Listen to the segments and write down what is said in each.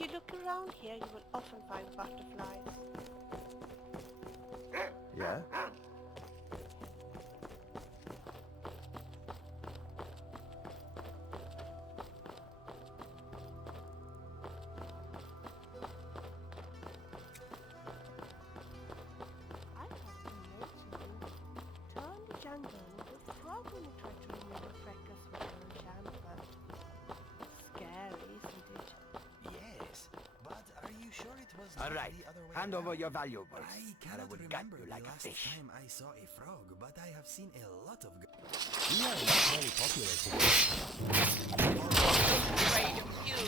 If you look around here, you will often find butterflies. Yeah? I have some notes for you. Turn the jungle into a frog when you try to remove freckles with your enchantment. Scary, isn't it? Yes, but are you sure it was All not right, the other way hand over around? your valuables, I or I cannot will gut remember you the like a last fish. time I saw a frog, but I have seen a lot of... We are not very popular today. Afraid of you.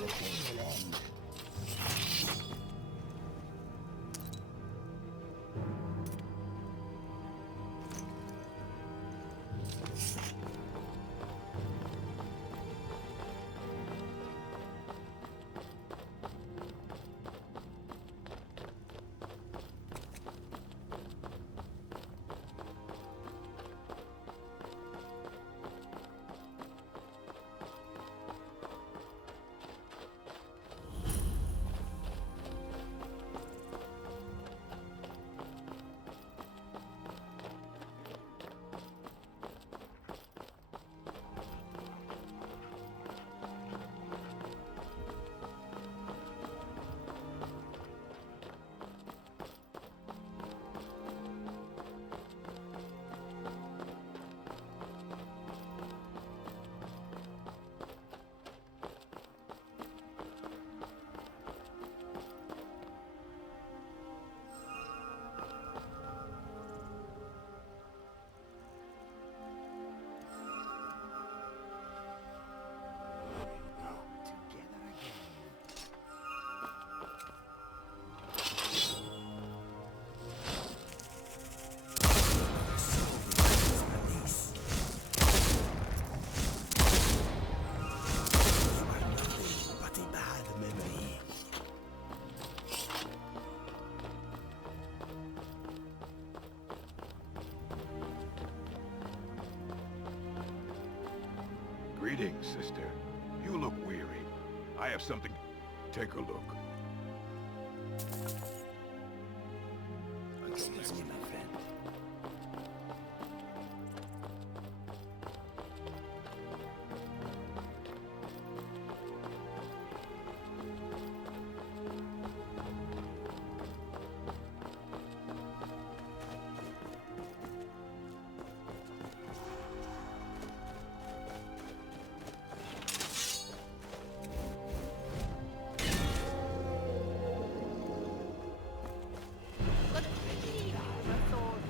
Together again. You are nothing but a bad memory. Greetings, sister. You look weary. I have something. Take a look. Until Excuse next me, time. my friend. Got a pretty thought.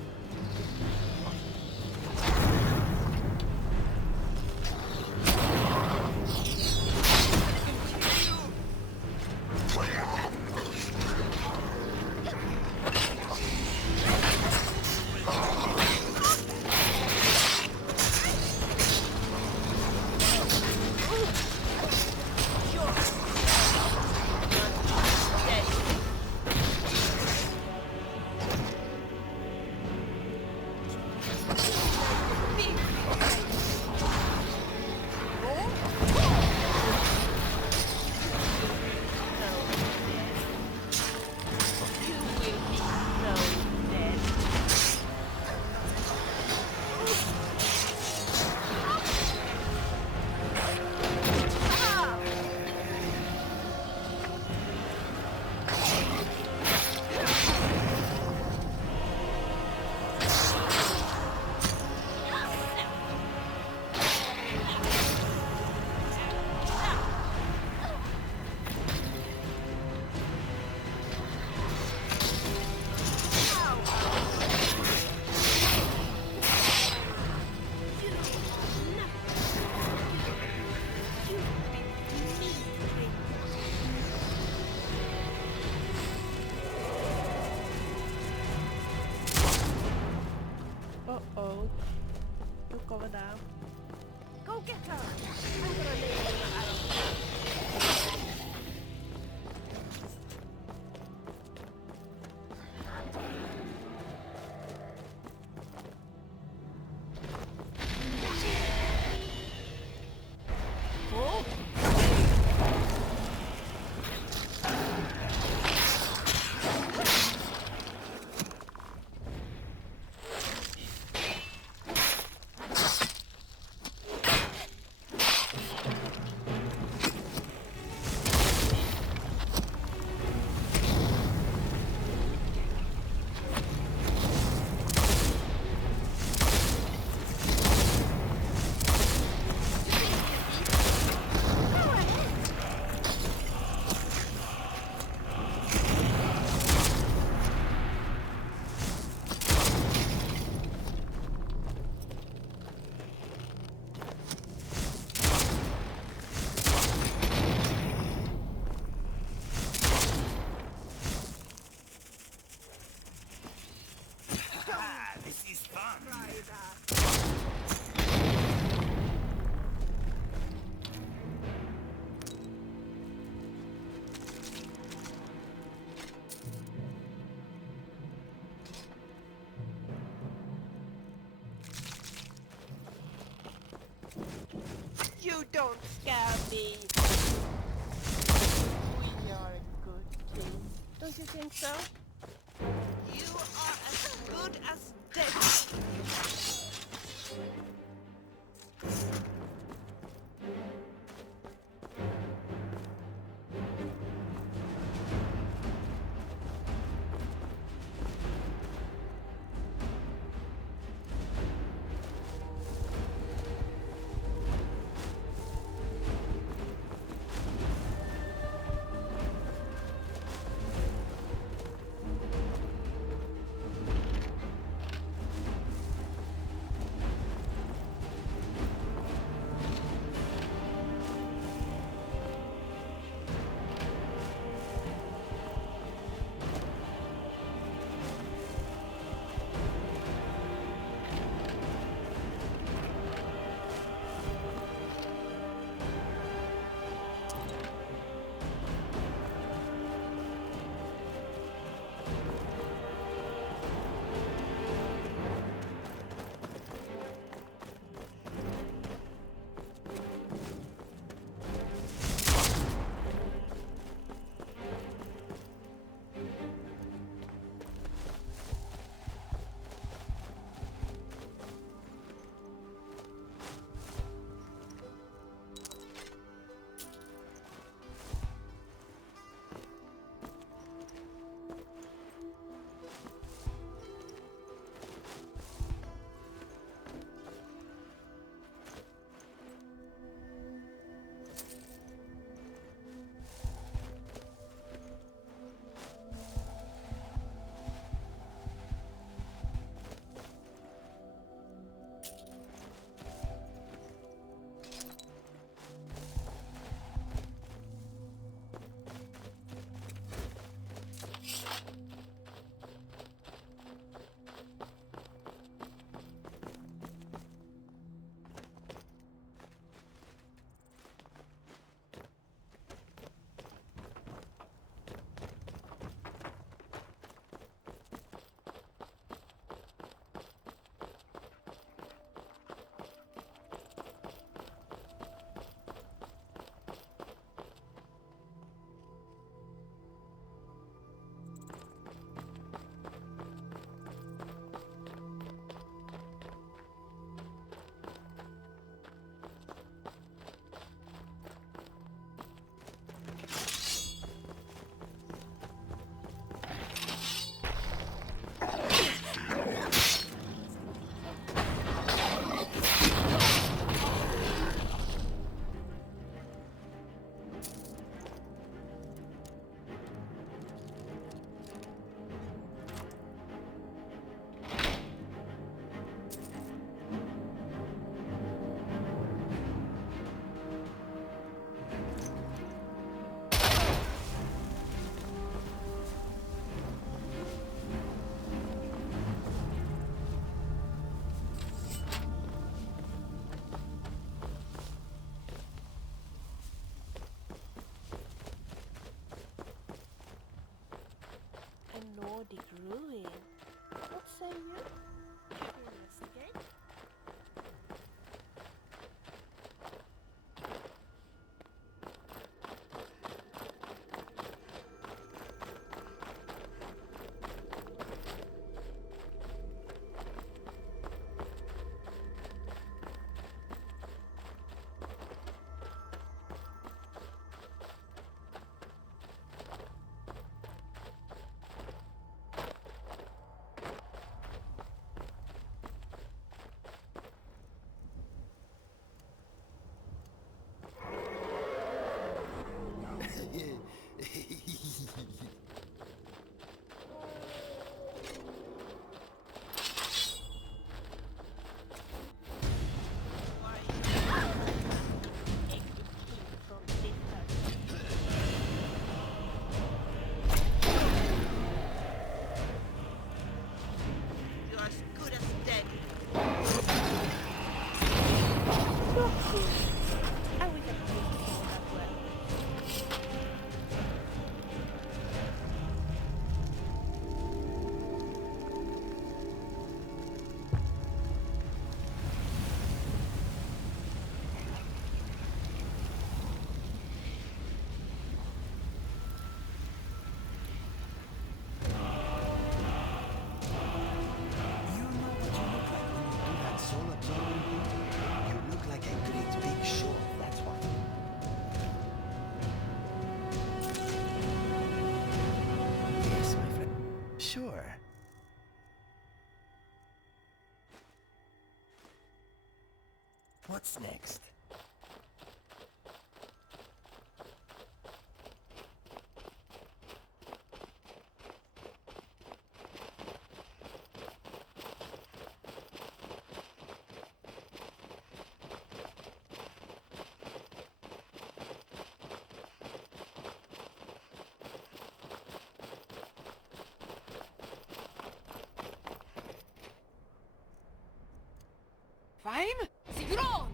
Uh-oh. Look over there. Go get her! I'm gonna leave her out. Oh! You don't scare me. We are a good team. Don't you think so? You are as good as dead. Nordic ruin. What say you? Investigate? What's next? فاهم؟ سيجرون!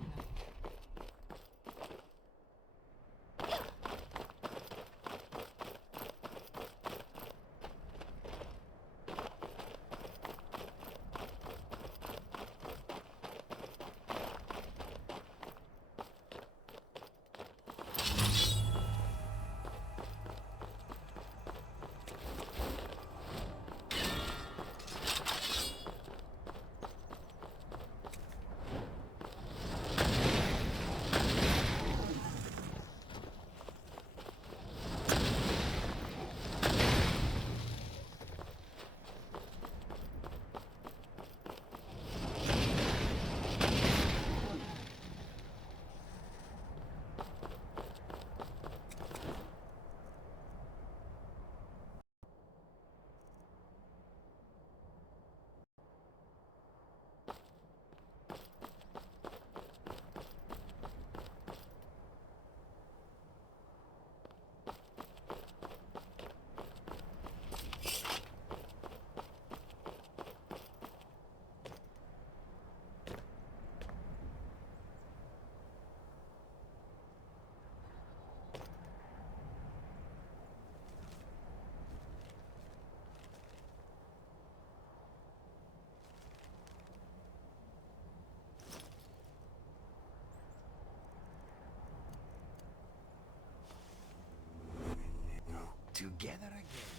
Together again.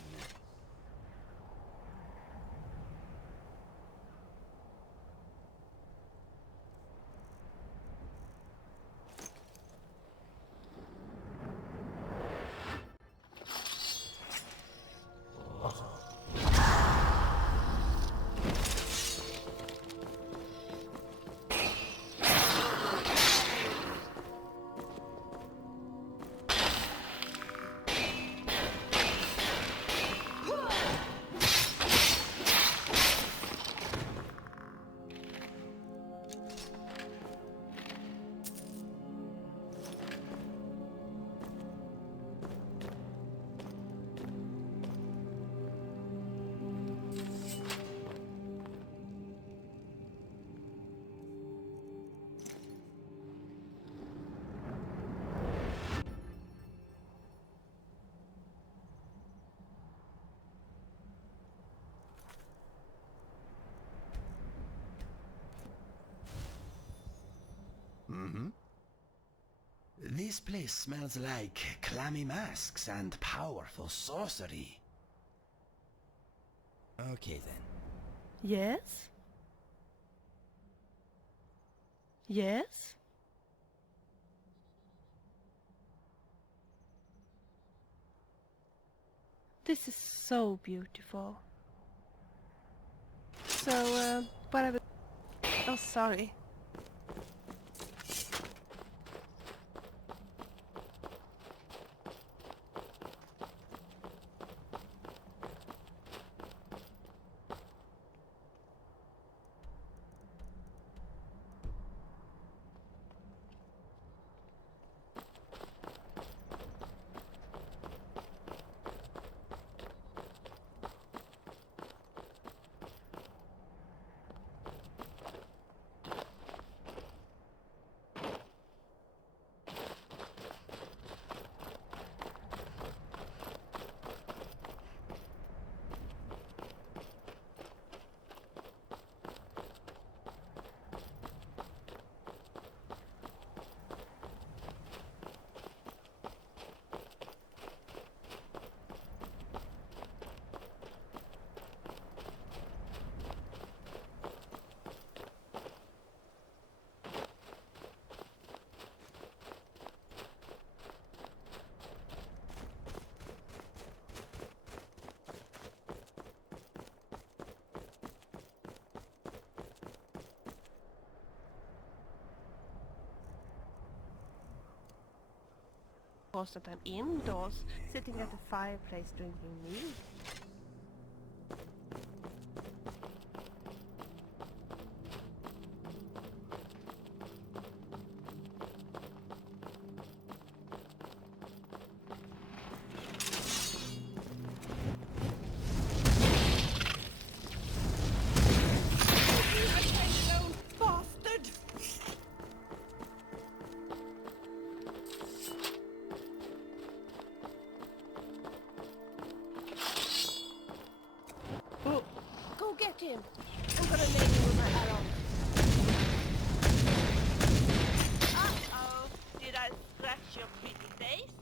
This place smells like clammy masks and powerful sorcery. Okay then. Yes? Yes? This is so beautiful. So, what I was... Oh, sorry. suppose that I'm indoors, sitting at the fireplace drinking milk. Go get him! I'm gonna nail him with my arrow. Uh-oh! Did I scratch your pretty face?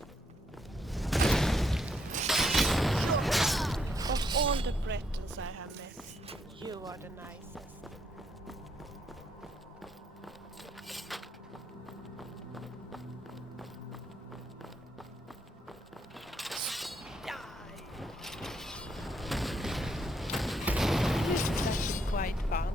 Of all the Bretons I have met, you are the nicest. This is actually quite fun.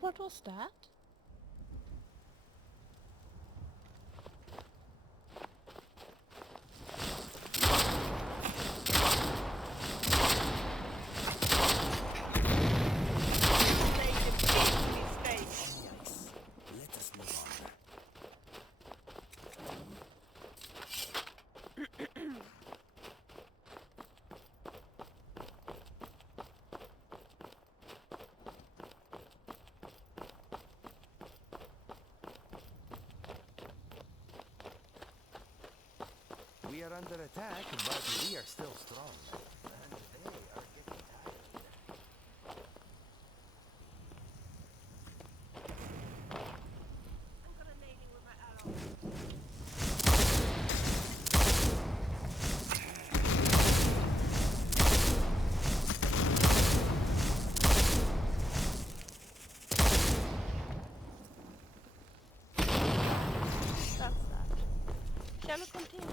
What was that? Let us move on. We are under attack, but we are still strong. And they are getting tired. I'm gonna nail him with my arrow. That's that. Shall we continue?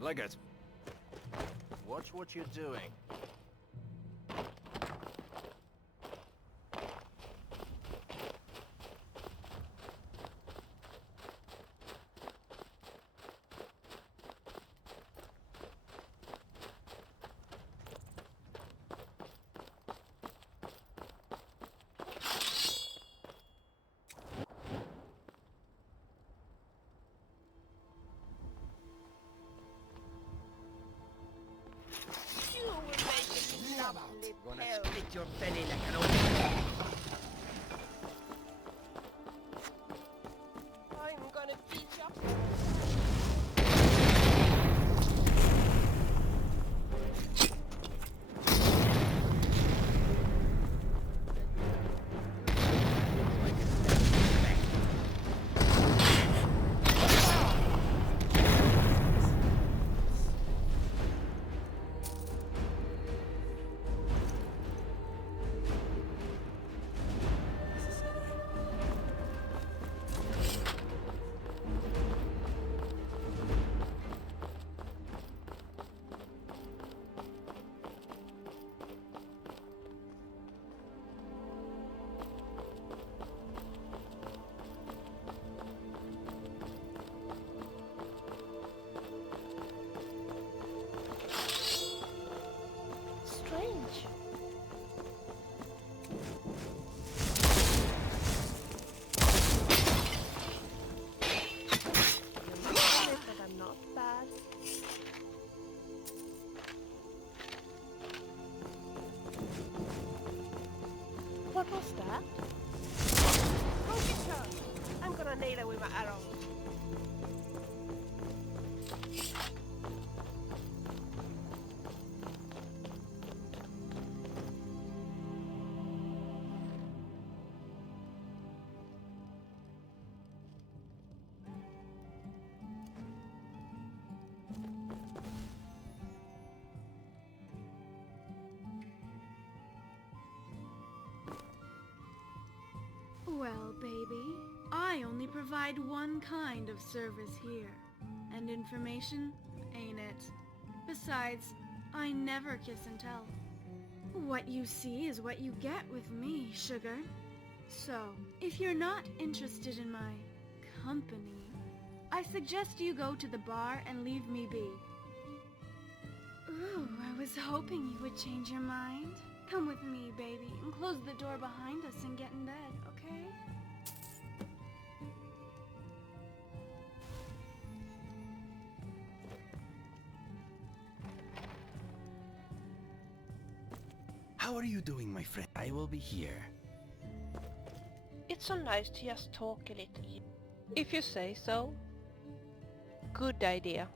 Leggett. Watch what you're doing. You will make a lovely Gonna pill. split your belly like an old... I'm gonna beat you up. Strange. You look at it, but I'm not bad. What was that? Rocket charge! I'm gonna nail it with my arrow. Well, baby, I only provide one kind of service here. And information, ain't it? Besides, I never kiss and tell. What you see is what you get with me, sugar. So, if you're not interested in my company, I suggest you go to the bar and leave me be. Ooh, I was hoping you would change your mind. Come with me, baby, and close the door behind us and get in bed, okay? How are you doing, my friend? I will be here. It's so nice to just talk a little. If you say so. Good idea.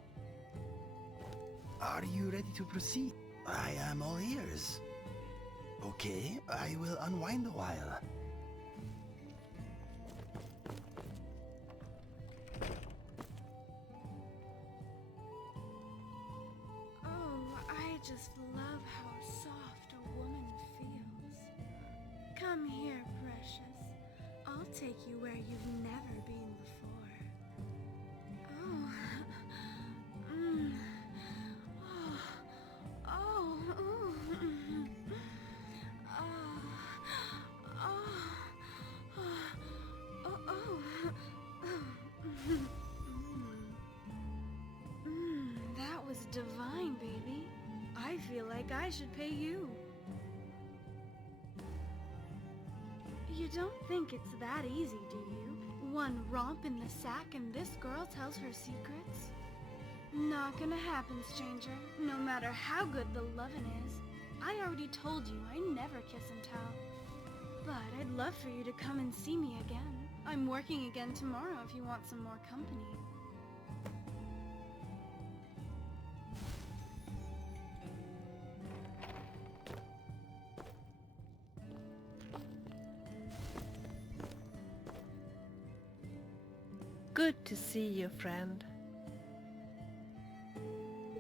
Are you ready to proceed? I am all ears. Okay, I will unwind a while. Oh, I just love how soft a woman feels. Come here, precious. I'll take you where you've never been before. Oh. Mm. Oh. Oh. Ooh. Mm. Oh. Oh. Oh. Oh. That was divine, baby. I feel like I should pay you. You don't think it's that easy, do you? One romp in the sack and this girl tells her secrets? Not gonna happen, stranger. No matter how good the lovin' is. I already told you I never kiss and tell. But I'd love for you to come and see me again. I'm working again tomorrow if you want some more company. Good to see you, friend.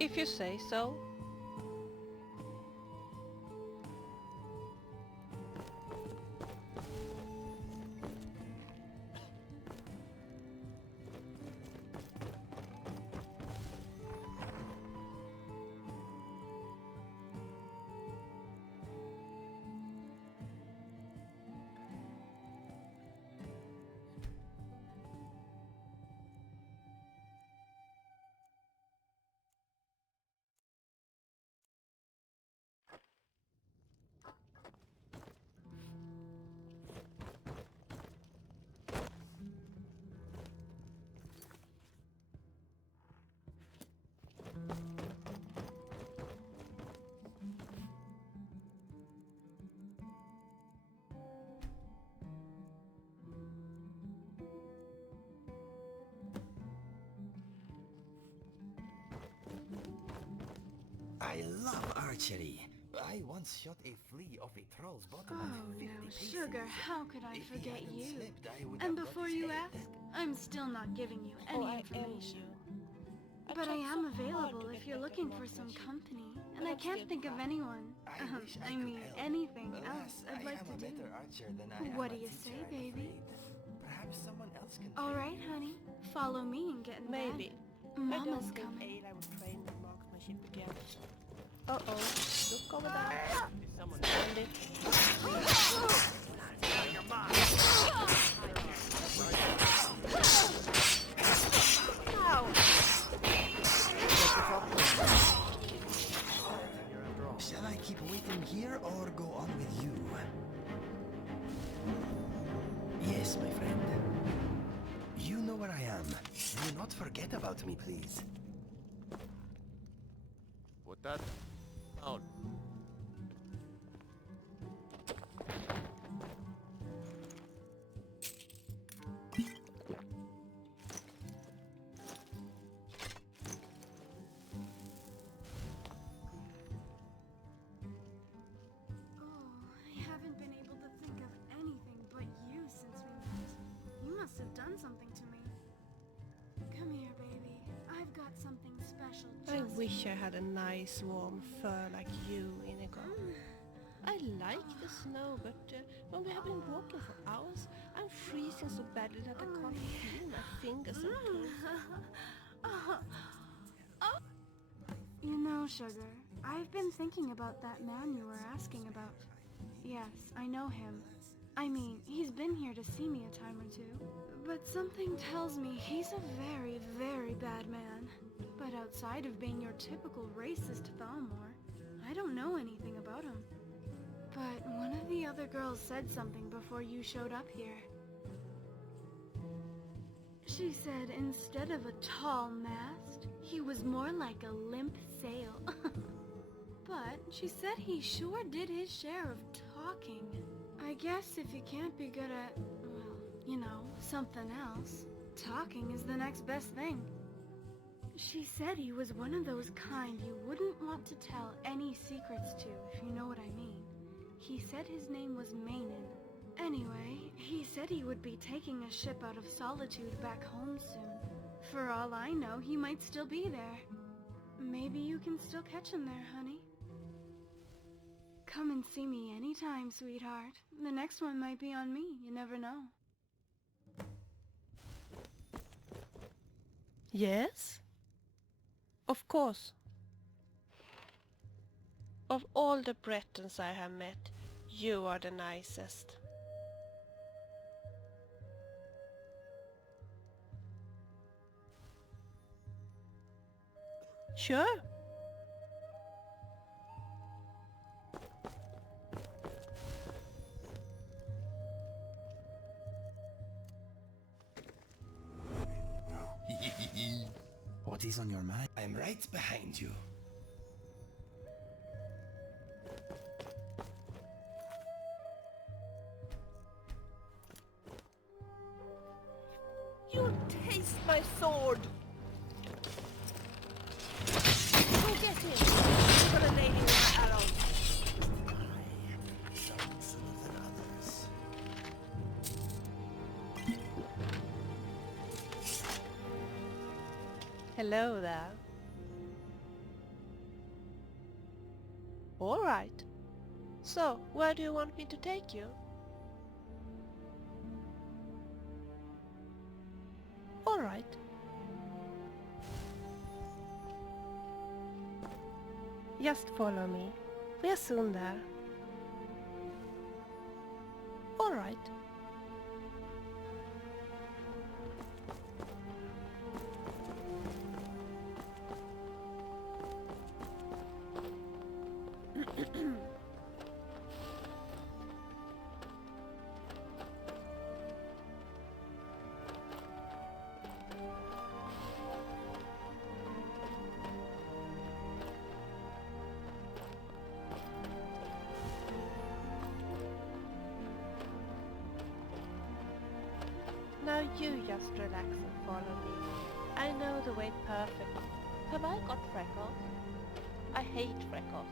If you say so. love archery. I once shot a flea off a troll's bottom Oh with 50 no, pieces. sugar, how could I If he forget hadn't you? slipped, I would And have got before his you head. ask, I'm still not giving you any Oh, I am information. you. But I tried am so hard available to if get you're better looking at for some marksmanship. company, But and I I'm can't still think of proud. anyone. I wish I I could mean, help. anything Alas, else I'd I like am to a do. better archer than I am What a do you teacher, say, I'm baby? afraid. Perhaps someone else can All train right, you. honey, follow me and get in Maybe. bed. I don't Mama's think coming. Ayla would train me marksmanship again. Uh-oh. Look over there. Someone Found it. Ow! Shall I keep waiting here or go on with you? Yes, my friend. You know where I am. Do not forget about me, please. Put that down. Oh, I haven't been able to think of anything but you since we met. You must have done something to me. Come here, baby. I've got something special I just wish I had a nice warm fur like you, Inigo. I like the snow, but when we have been walking for hours, I'm freezing so badly that I can't feel my fingers and toes. You know, Sugar, I've been thinking about that man you were asking about. Yes, I know him. I mean, he's been here to see me a time or two. But something tells me he's a very, very bad man. But outside of being your typical racist Thalmor, I don't know anything about him. But one of the other girls said something before you showed up here. She said instead of a tall mast, he was more like a limp sail. But she said he sure did his share of talking. I guess if you can't be good at, well, you know, something else, talking is the next best thing. She said he was one of those kind you wouldn't want to tell any secrets to, if you know what I mean. He said his name was Mainin. Anyway, he said he would be taking a ship out of Solitude back home soon. For all I know, he might still be there. Maybe you can still catch him there, honey. Come and see me anytime, sweetheart. The next one might be on me, you never know. Yes? Of course. Of all the Bretons I have met, you are the nicest. Sure. What is on your mind? I'm right behind you. You'll taste my sword! Go get him! I'm gonna lay him with my arrows. Some sooner than others. Hello there. All right. So, where do you want me to take you? All right. Just follow me. We are soon there. All right. Now you just relax and follow me. I know the way perfectly. Have I got freckles? I hate freckles.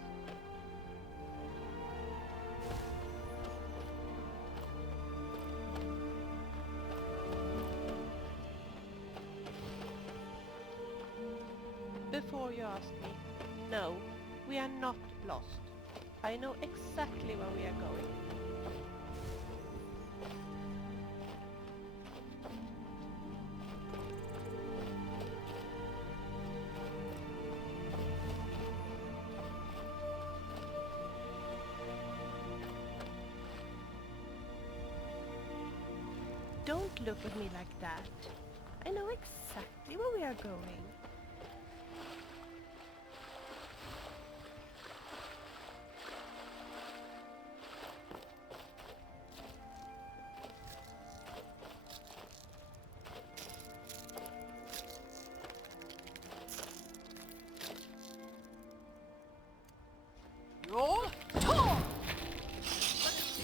Before you ask me, no, we are not lost. I know exactly where we are going. Don't look at me like that. I know exactly where we are going.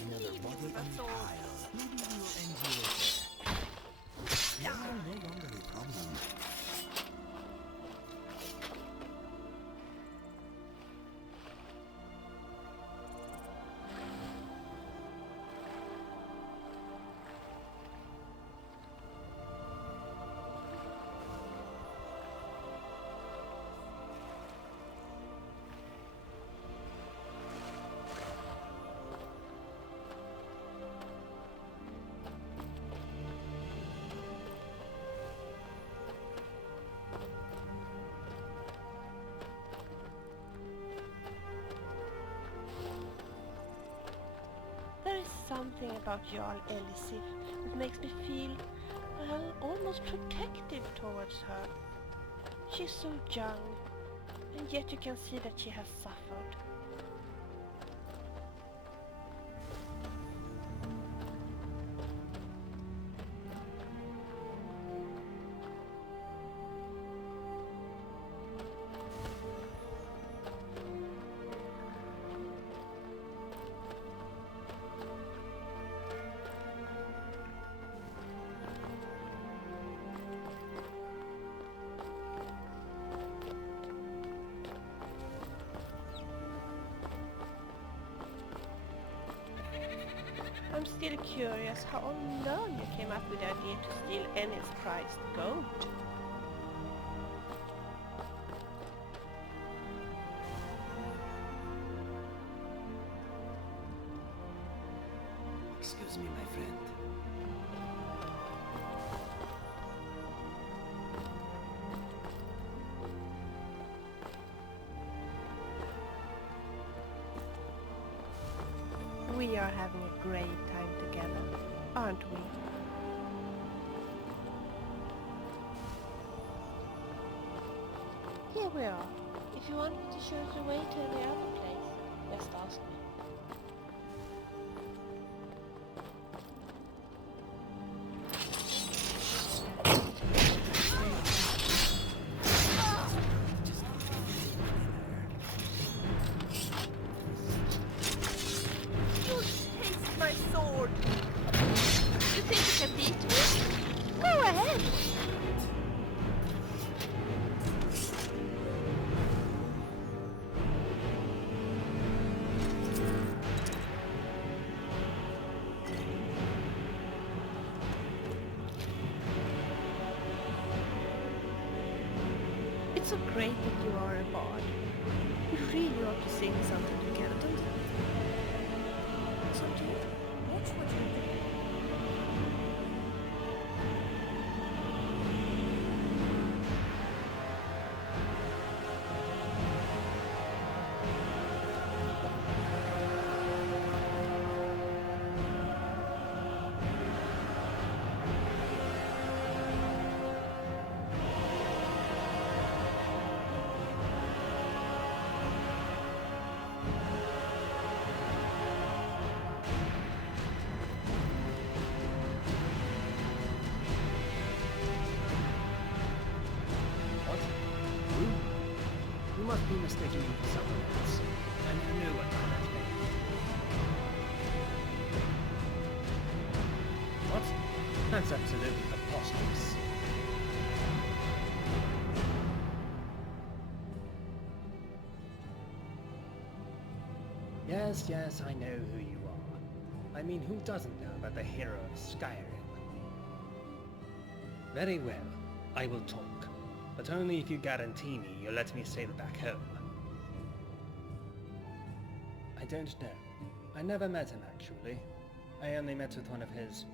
Another body on the pile. Maybe we'll end you later. You're no longer a problem. There is something about Jarl Elisif that makes me feel, well, almost protective towards her. She's so young, and yet you can see that she has suffered. I'm still curious how on earth you came up with the idea to steal Enid's prized goat. Excuse me, my friend. We are having a great time together, aren't we? Here we are. If you want me to show you the way to any other place, just ask me. My sword! You think you can beat me? Go ahead! It's so great that you are a bard. We really ought to sing something together, don't you? So do you? Watch what you do. You must be mistaking me for someone else. And you knew what time that's been. What? That's absolutely preposterous. Yes, yes, I know who you are. I mean, who doesn't know about the hero of Skyrim? Very well, I will talk, but only if you guarantee me you'll let me sail back home. I don't know. I never met him, actually. I only met with one of his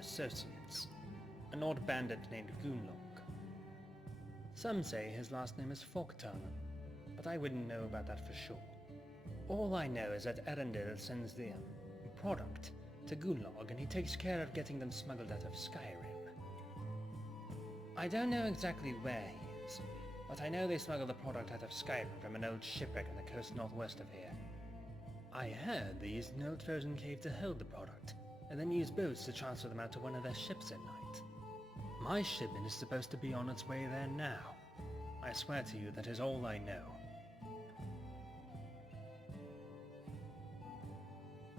associates, an old bandit named Gunlock. Some say his last name is Folktar, but I wouldn't know about that for sure. All I know is that Arendel sends the product to Gunlock, and he takes care of getting them smuggled out of Skyrim. I don't know exactly where he is, but I know they smuggle the product out of Skyrim from an old shipwreck on the coast northwest of here. I heard they used an old frozen cave to hold the product, and then used boats to transfer them out to one of their ships at night. My shipment is supposed to be on its way there now. I swear to you that is all I know.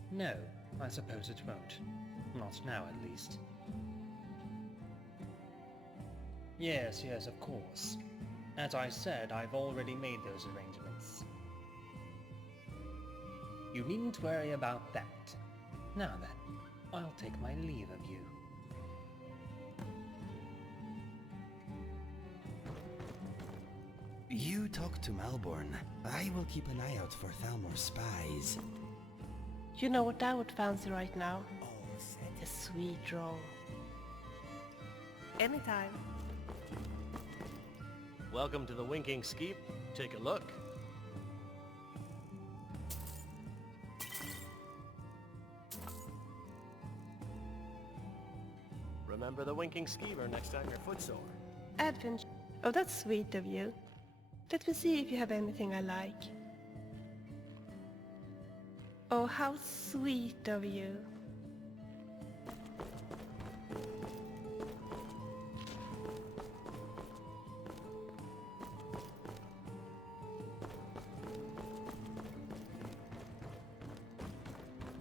No, I suppose it won't. Not now, at least. Yes, yes, of course. As I said, I've already made those arrangements. You needn't worry about that. Now then, I'll take my leave of you. You talk to Malborn. I will keep an eye out for Thalmor's spies. You know what I would fancy right now? A sweet roll. Anytime. Welcome to the Winking Skeep. Take a look. Remember the Winking Skeever next time you're footsore. Adventure. Oh, that's sweet of you. Let me see if you have anything I like. Oh, how sweet of you.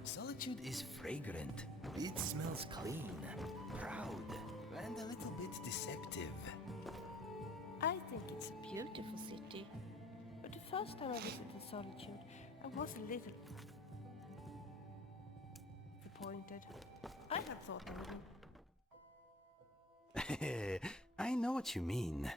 Solitude is fragrant. It smells clean, proud, and a little bit deceptive. I think it's a beautiful city. But the first time I visited Solitude, I was a little disappointed. I had thought I would. I know what you mean.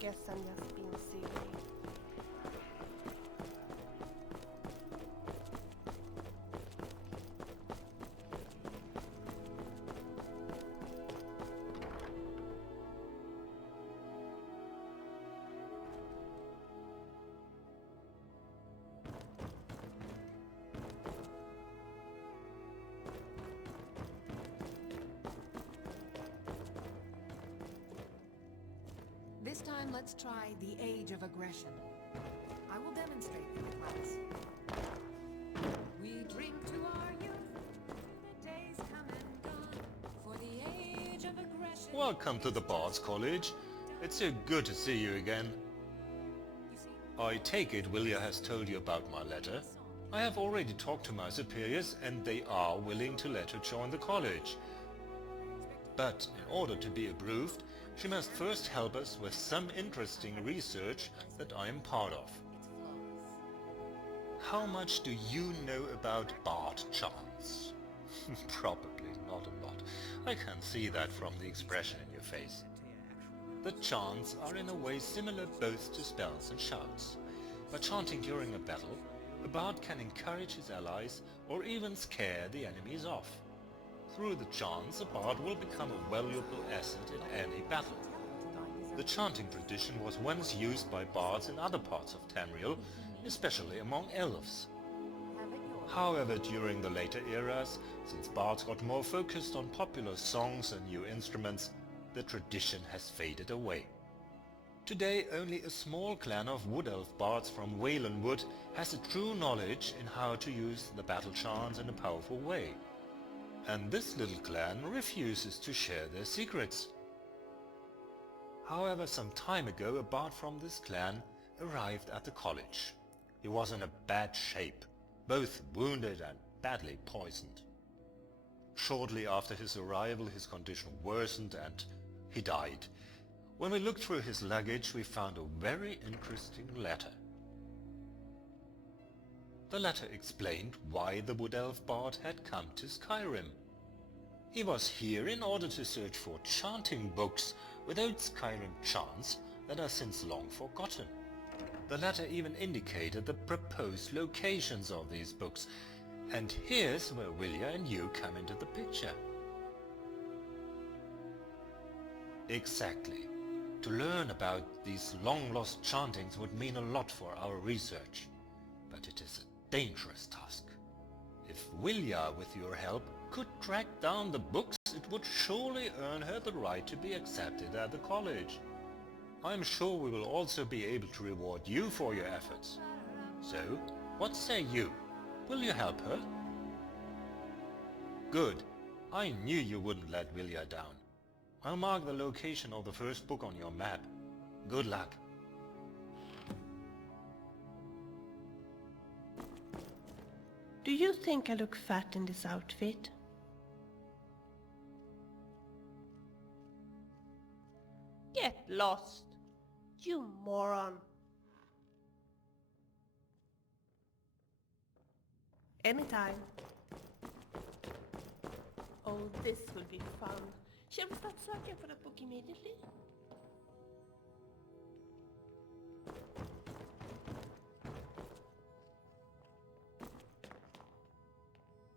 Guess I'm just being silly. This time, let's try the Age of Aggression. I will demonstrate for the class. We drink to our youth, the days come and gone, for the Age of Aggression. Welcome to the Bards College. It's so good to see you again. I take it Willia has told you about my letter. I have already talked to my superiors and they are willing to let her join the college. But in order to be approved, she must first help us with some interesting research that I am part of. How much do you know about Bard chants? Probably not a lot. I can see that from the expression in your face. The chants are in a way similar both to spells and shouts. By chanting during a battle, a bard can encourage his allies or even scare the enemies off. Through the chants, a bard will become a valuable asset in any battle. The chanting tradition was once used by bards in other parts of Tamriel, especially among elves. However, during the later eras, since bards got more focused on popular songs and new instruments, the tradition has faded away. Today, only a small clan of wood elf bards from Waylandwood has a true knowledge in how to use the battle chants in a powerful way. And this little clan refuses to share their secrets. However, some time ago a bard from this clan arrived at the college. He was in a bad shape, both wounded and badly poisoned. Shortly after his arrival his condition worsened and he died. When we looked through his luggage we found a very interesting letter. The letter explained why the Wood Elf bard had come to Skyrim. He was here in order to search for chanting books without Skyrim chants that are since long forgotten. The letter even indicated the proposed locations of these books, and here's where Vilja and you come into the picture. Exactly. To learn about these long-lost chantings would mean a lot for our research, but it is a dangerous task. If Vilja, with your help, could track down the books, it would surely earn her the right to be accepted at the college. I'm sure we will also be able to reward you for your efforts. So, what say you? Will you help her? Good. I knew you wouldn't let Vilja down. I'll mark the location of the first book on your map. Good luck. Do you think I look fat in this outfit? Get lost, you moron. Anytime. Oh, this will be fun. Shall we start searching for the book immediately?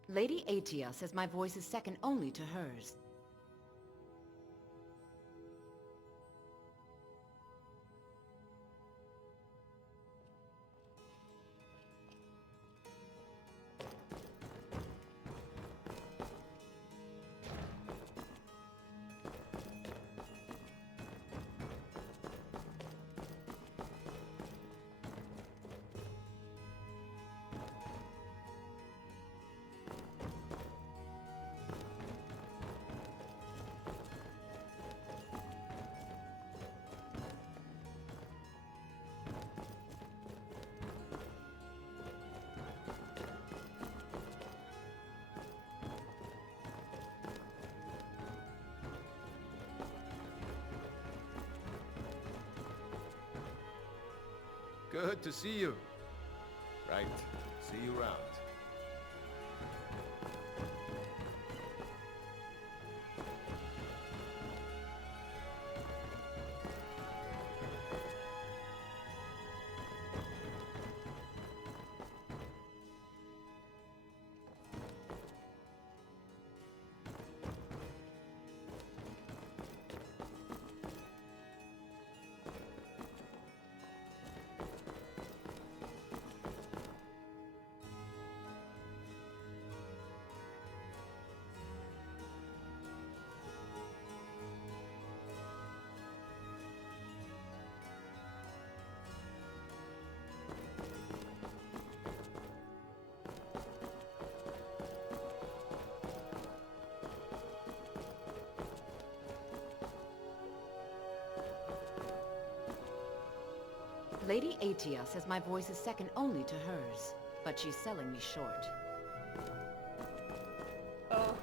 Lady Atia says my voice is second only to hers. Good to see you. Right. See you around. Lady Atia says my voice is second only to hers, but she's selling me short. Oh.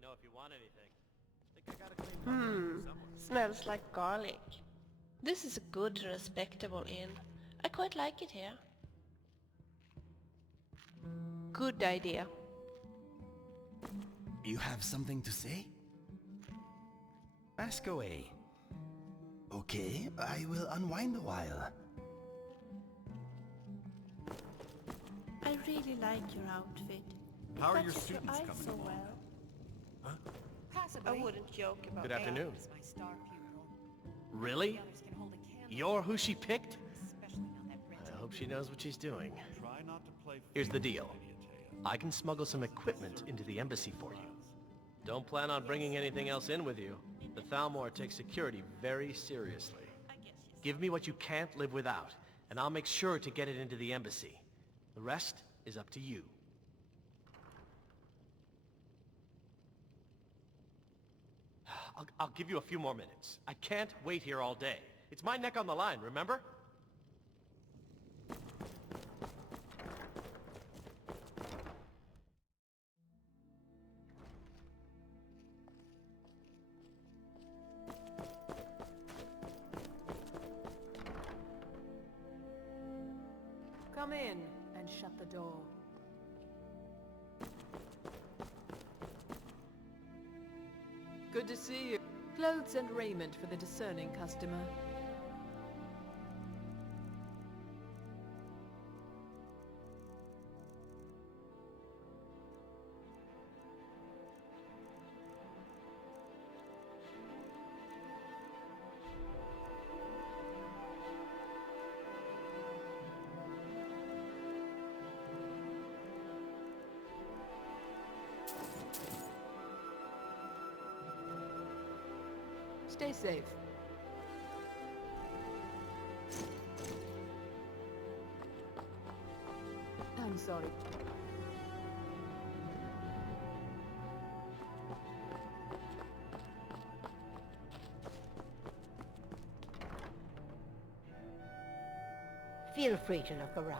me know if you want anything. Think I got a clean mug around here somewhere. Smells like garlic. This is a good, respectable inn. I quite like it here. Good idea. You have something to say? Ask away. Okay, I will unwind a while. I really like your outfit. How are That your fits students eyes coming so along? well. Possibly. I wouldn't joke about Good afternoon. Is my star pupil. Really? The others can hold a candle. You're who she picked? Especially now that Brent. I hope she knows what she's doing. Try not to play Here's the favorites, deal. Lady Atea. I can smuggle some equipment into the embassy for you. Don't plan on bringing anything else in with you. The Thalmor takes security very seriously. Give me what you can't live without, and I'll make sure to get it into the embassy. The rest is up to you. I'll give you a few more minutes. I can't wait here all day. It's my neck on the line, remember? Come in and shut the door. Good to see you. Clothes and raiment for the discerning customer. Stay safe. I'm sorry. Feel free to look around.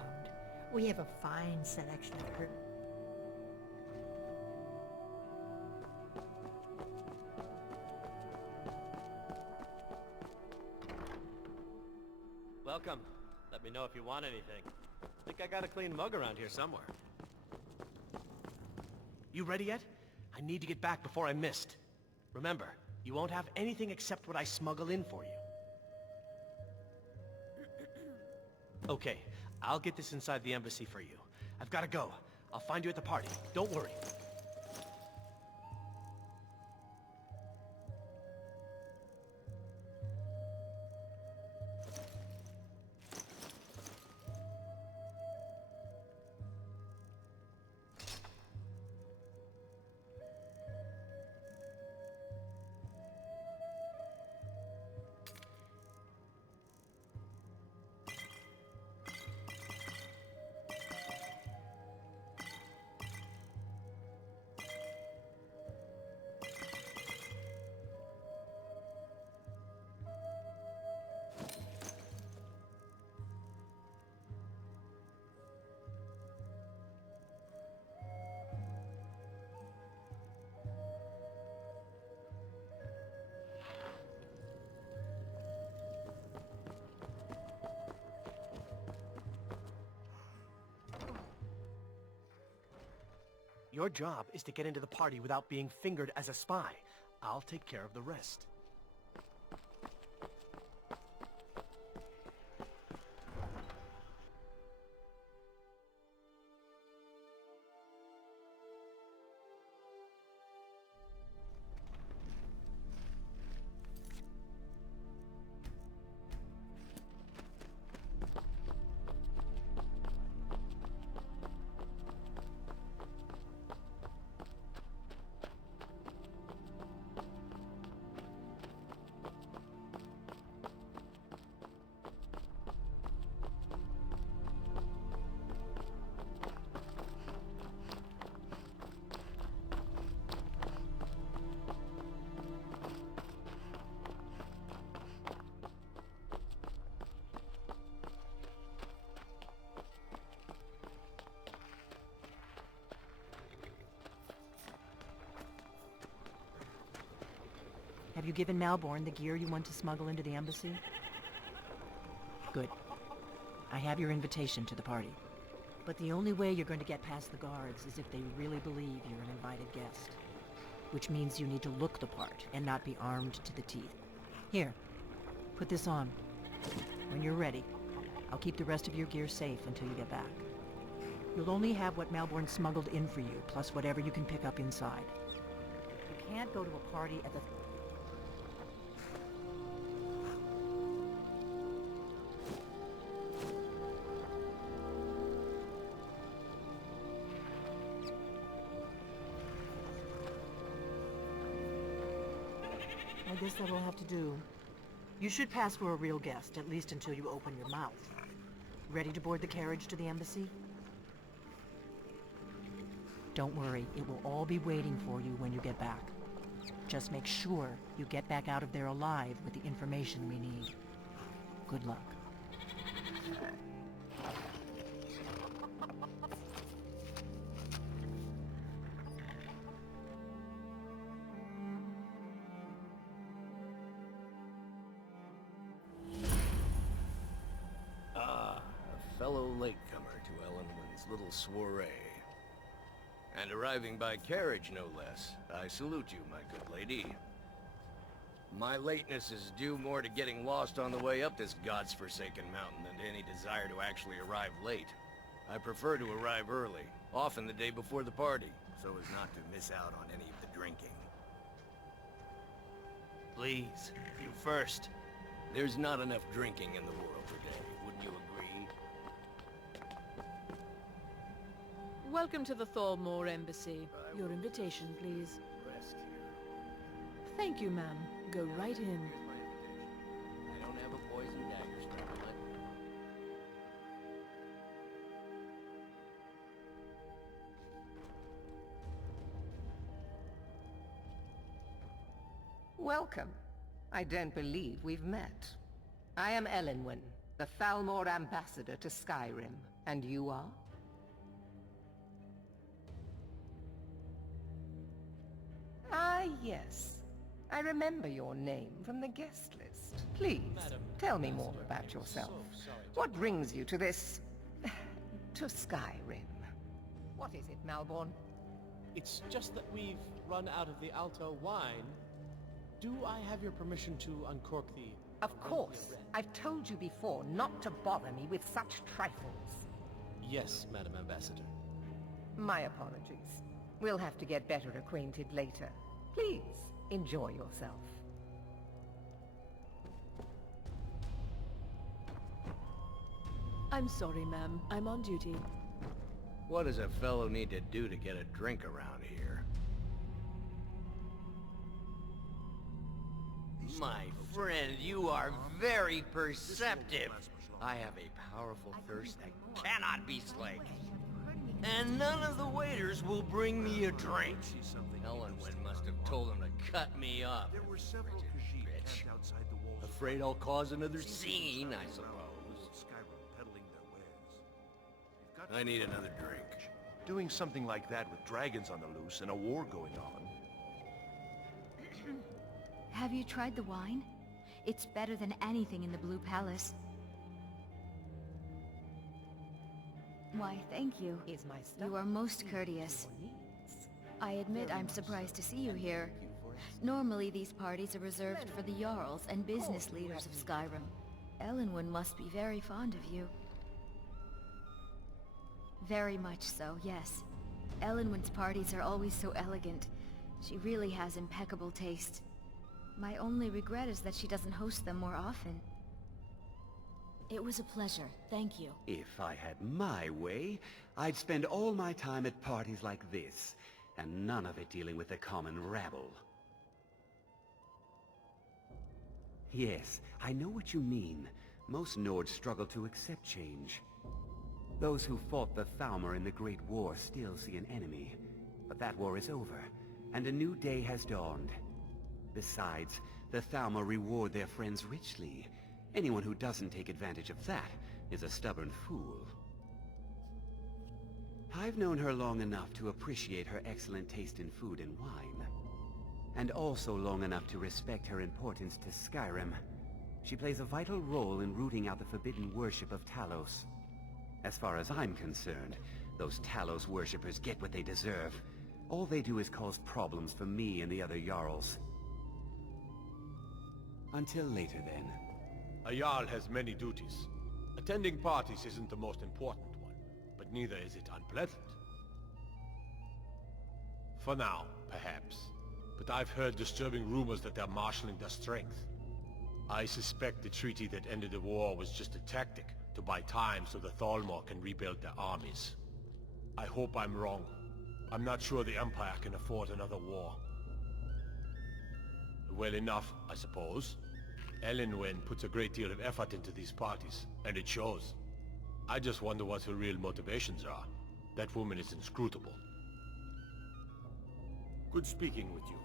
We have a fine selection of herbs. Welcome. Let me know if you want anything. Think I got a clean mug around here somewhere. You ready yet? I need to get back before I missed. Remember, you won't have anything except what I smuggle in for you. Okay, I'll get this inside the embassy for you. I've got to go. I'll find you at the party. Don't worry. Your job is to get into the party without being fingered as a spy. I'll take care of the rest. Have you given Malborn the gear you want to smuggle into the embassy? Good. I have your invitation to the party. But the only way you're going to get past the guards is if they really believe you're an invited guest. Which means you need to look the part and not be armed to the teeth. Here, put this on. When you're ready, I'll keep the rest of your gear safe until you get back. You'll only have what Malborn smuggled in for you, plus whatever you can pick up inside. You can't go to a party at the... I guess that will have to do. You should pass for a real guest, at least until you open your mouth. Ready to board the carriage to the embassy? Don't worry, it will all be waiting for you when you get back. Just make sure you get back out of there alive with the information we need. Good luck. Fellow latecomer to Ellenwood's little soiree. And arriving by carriage, no less. I salute you, my good lady. My lateness is due more to getting lost on the way up this god's-forsaken mountain than to any desire to actually arrive late. I prefer to arrive early, often the day before the party, so as not to miss out on any of the drinking. Please, you first. There's not enough drinking in the world today, wouldn't you agree? Welcome to the Thalmor Embassy. Your invitation, please. Rest here. Thank you, ma'am. Go right in. Here's my invitation. I don't have a poison dagger strapped on it. Welcome. I don't believe we've met. I am Elenwen, the Thalmor Ambassador to Skyrim. And you are? Ah, yes. I remember your name from the guest list. Please, tell me more about yourself. What brings you to this... to Skyrim? What is it, Malborn? It's just that we've run out of the Alto wine. Do I have your permission to uncork the... Of course. I've told you before not to bother me with such trifles. Yes, Madam Ambassador. My apologies. We'll have to get better acquainted later. Please, enjoy yourself. I'm sorry, ma'am. I'm on duty. What does a fellow need to do to get a drink around here? My friend, you are very perceptive. I have a powerful thirst that cannot be slaked. And none of the waiters will bring me a drink. Ellenwood must have told them to cut me up. There were several bitch. Afraid I'll cause another scene, I suppose. I need another drink. Doing something like that with dragons on the loose and a war going on. Have you tried the wine? It's better than anything in the Blue Palace. Why, thank you. Is my stuff? You are most courteous. I admit I'm surprised to see you here. Normally these parties are reserved for the Jarls and business leaders of Skyrim. Elenwen must be very fond of you. Very much so, yes. Elenwen's parties are always so elegant. She really has impeccable taste. My only regret is that she doesn't host them more often. It was a pleasure, thank you. If I had my way, I'd spend all my time at parties like this, and none of it dealing with the common rabble. Yes, I know what you mean. Most Nords struggle to accept change. Those who fought the Thalmor in the Great War still see an enemy. But that war is over, and a new day has dawned. Besides, the Thalmor reward their friends richly. Anyone who doesn't take advantage of that is a stubborn fool. I've known her long enough to appreciate her excellent taste in food and wine. and also long enough to respect her importance to Skyrim. She plays a vital role in rooting out the forbidden worship of Talos. As far as I'm concerned, those Talos worshippers get what they deserve. All they do is cause problems for me and the other Jarls. Until later, then. A Jarl has many duties. Attending parties isn't the most important one, but neither is it unpleasant. For now, perhaps. But I've heard disturbing rumors that they're marshalling their strength. I suspect the treaty that ended the war was just a tactic to buy time so the Thalmor can rebuild their armies. I hope I'm wrong. I'm not sure the Empire can afford another war. Well enough, I suppose. Elenwen puts a great deal of effort into these parties, and it shows. I just wonder what her real motivations are. That woman is inscrutable. Good speaking with you.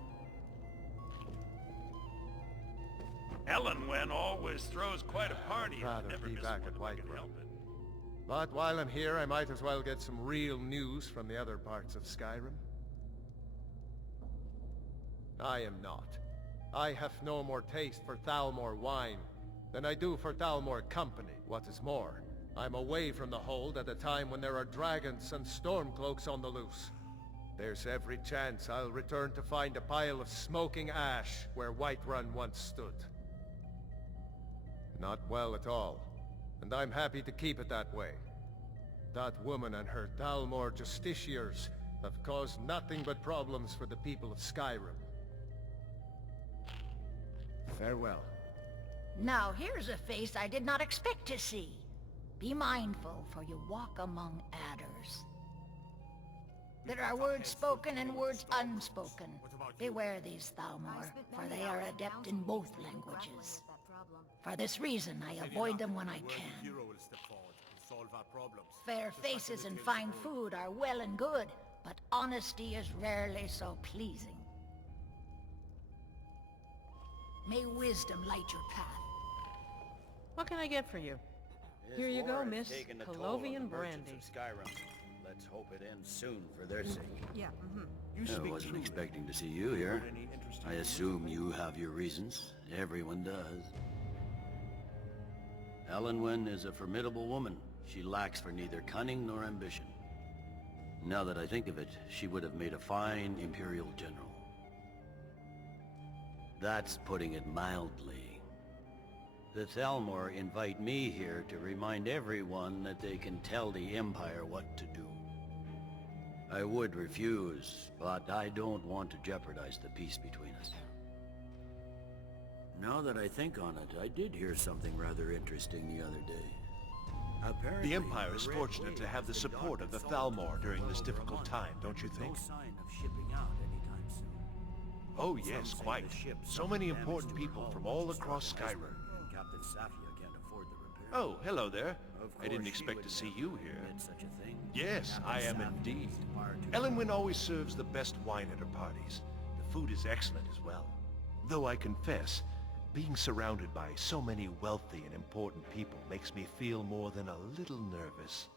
Elenwen always throws quite a party. I'd rather be back at Whiterun. But while I'm here, I might as well get some real news from the other parts of Skyrim. I am not. I have no more taste for Thalmor wine than I do for Thalmor company. What is more, I'm away from the hold at a time when there are dragons and stormcloaks on the loose. There's every chance I'll return to find a pile of smoking ash where Whiterun once stood. Not well at all, and I'm happy to keep it that way. That woman and her Thalmor justiciars have caused nothing but problems for the people of Skyrim. Farewell. Now here's a face I did not expect to see. Be mindful, for you walk among adders. There are words spoken and words unspoken. Beware these Thalmor, for they are adept in both languages. For this reason, I avoid them when I can. Fair faces and fine food are well and good, but honesty is rarely so pleasing. May wisdom light your path. What can I get for you? Here you go, miss. Colovian brandy. Skyrim. Let's hope it ends soon for their sake. Yeah, I wasn't expecting to see you here. I assume you have your reasons. Everyone does. Elenwen is a formidable woman. She lacks for neither cunning nor ambition. Now that I think of it, she would have made a fine Imperial general. That's putting it mildly. The Thalmor invite me here to remind everyone that they can tell the Empire what to do. I would refuse, but I don't want to jeopardize the peace between us. Now that I think on it, I did hear something rather interesting the other day. Apparently, The Empire is fortunate to have the support of the Thalmor during this difficult time, don't you think? Oh yes, quite. So many important people from all across Skyrim. Oh, hello there. I didn't expect to see you here. Yes, I am indeed. Elenwen always serves the best wine at her parties. The food is excellent as well. Though I confess, being surrounded by so many wealthy and important people makes me feel more than a little nervous.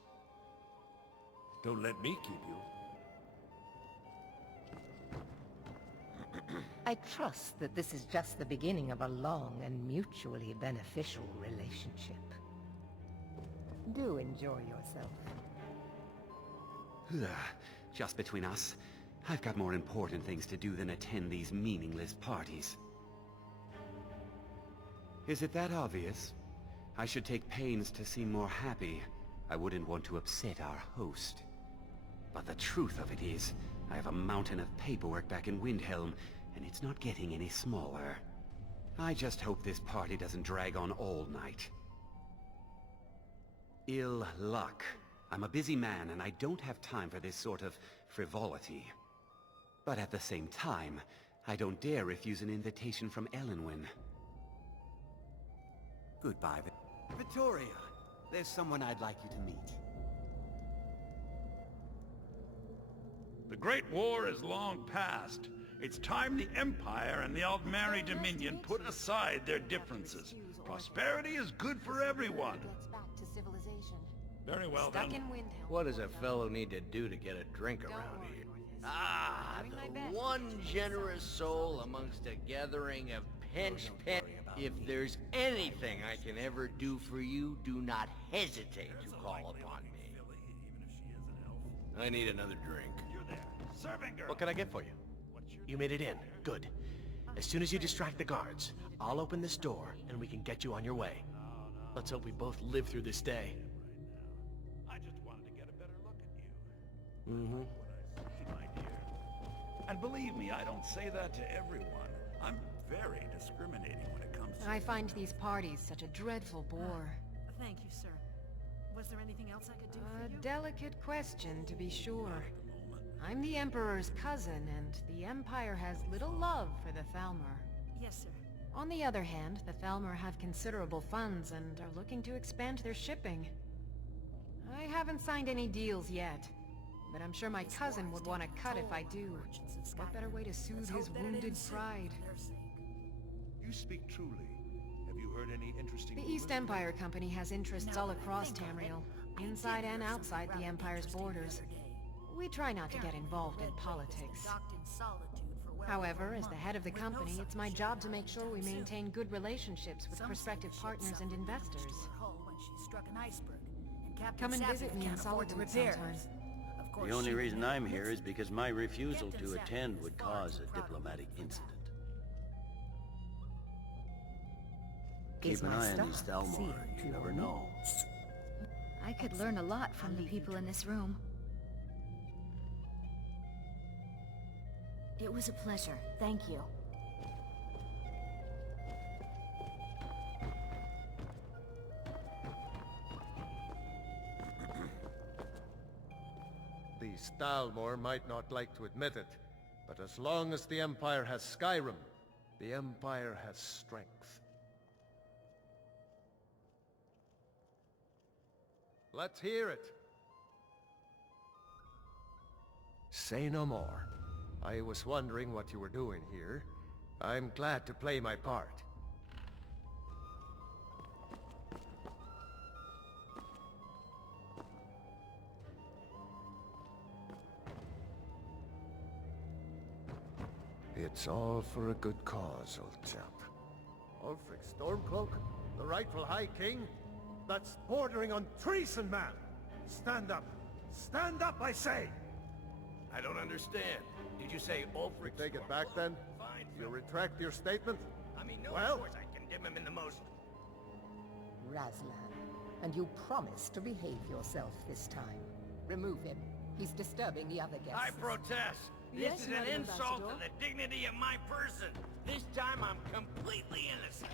Don't let me keep you. I trust that this is just the beginning of a long and mutually beneficial relationship. Do enjoy yourself. Just between us, I've got more important things to do than attend these meaningless parties. Is it that obvious? I should take pains to seem more happy. I wouldn't want to upset our host. But the truth of it is, I have a mountain of paperwork back in Windhelm, and it's not getting any smaller. I just hope this party doesn't drag on all night. Ill luck. I'm a busy man, and I don't have time for this sort of frivolity. But at the same time, I don't dare refuse an invitation from Elenwen. Goodbye, Victoria. There's someone I'd like you to meet. The Great War is long past. It's time the Empire and the Aldmeri Dominion put aside their differences. Prosperity is good for everyone. Very well then. What does a fellow need to do to get a drink around here? Ah, the one generous soul amongst a gathering of pinch pen. If there's anything I can ever do for you, do not hesitate to call upon me. I need another drink. What can I get for you? You made it in. Good. As soon as you distract the guards, I'll open this door and we can get you on your way. Let's hope we both live through this day. I just wanted to get a better look at you. Mm-hmm. My dear. And believe me, I don't say that to everyone. I'm very discriminating when it comes to... I find these parties such a dreadful bore. Thank you, sir. Was there anything else I could do for you? A delicate question, to be sure. I'm the Emperor's cousin, and the Empire has little love for the Thalmor. Yes, sir. On the other hand, the Thalmor have considerable funds and are looking to expand their shipping. I haven't signed any deals yet, but I'm sure my cousin would want a cut if I do. What better way to soothe his wounded pride? You speak truly. Have you heard any interesting... The East Empire Company has interests all across Tamriel, inside and outside the Empire's borders. We try not to get involved in politics. However, as the head of the company, it's my job to make sure we maintain good relationships with prospective partners and investors. Come and visit me in Solitude sometime. The only reason I'm here is because my refusal to attend would cause a diplomatic incident. Keep an eye on these Thalmor, you never know. I could learn a lot from the people in this room. It was a pleasure. Thank you. These Thalmor might not like to admit it, but as long as the Empire has Skyrim, the Empire has strength. Let's hear it. Say no more. I was wondering what you were doing here. I'm glad to play my part. It's all for a good cause, old chap. Ulfric Stormcloak? The rightful High King? That's bordering on treason, man! Stand up! Stand up, I say! I don't understand. Did you say Ulfric? Take it back then? You retract your statement? I mean, no, well, of course I condemn him in the most... Razlan, and you promise to behave yourself this time. Remove him. He's disturbing the other guests. I protest! This is an insult to the dignity of my person! This time I'm completely innocent!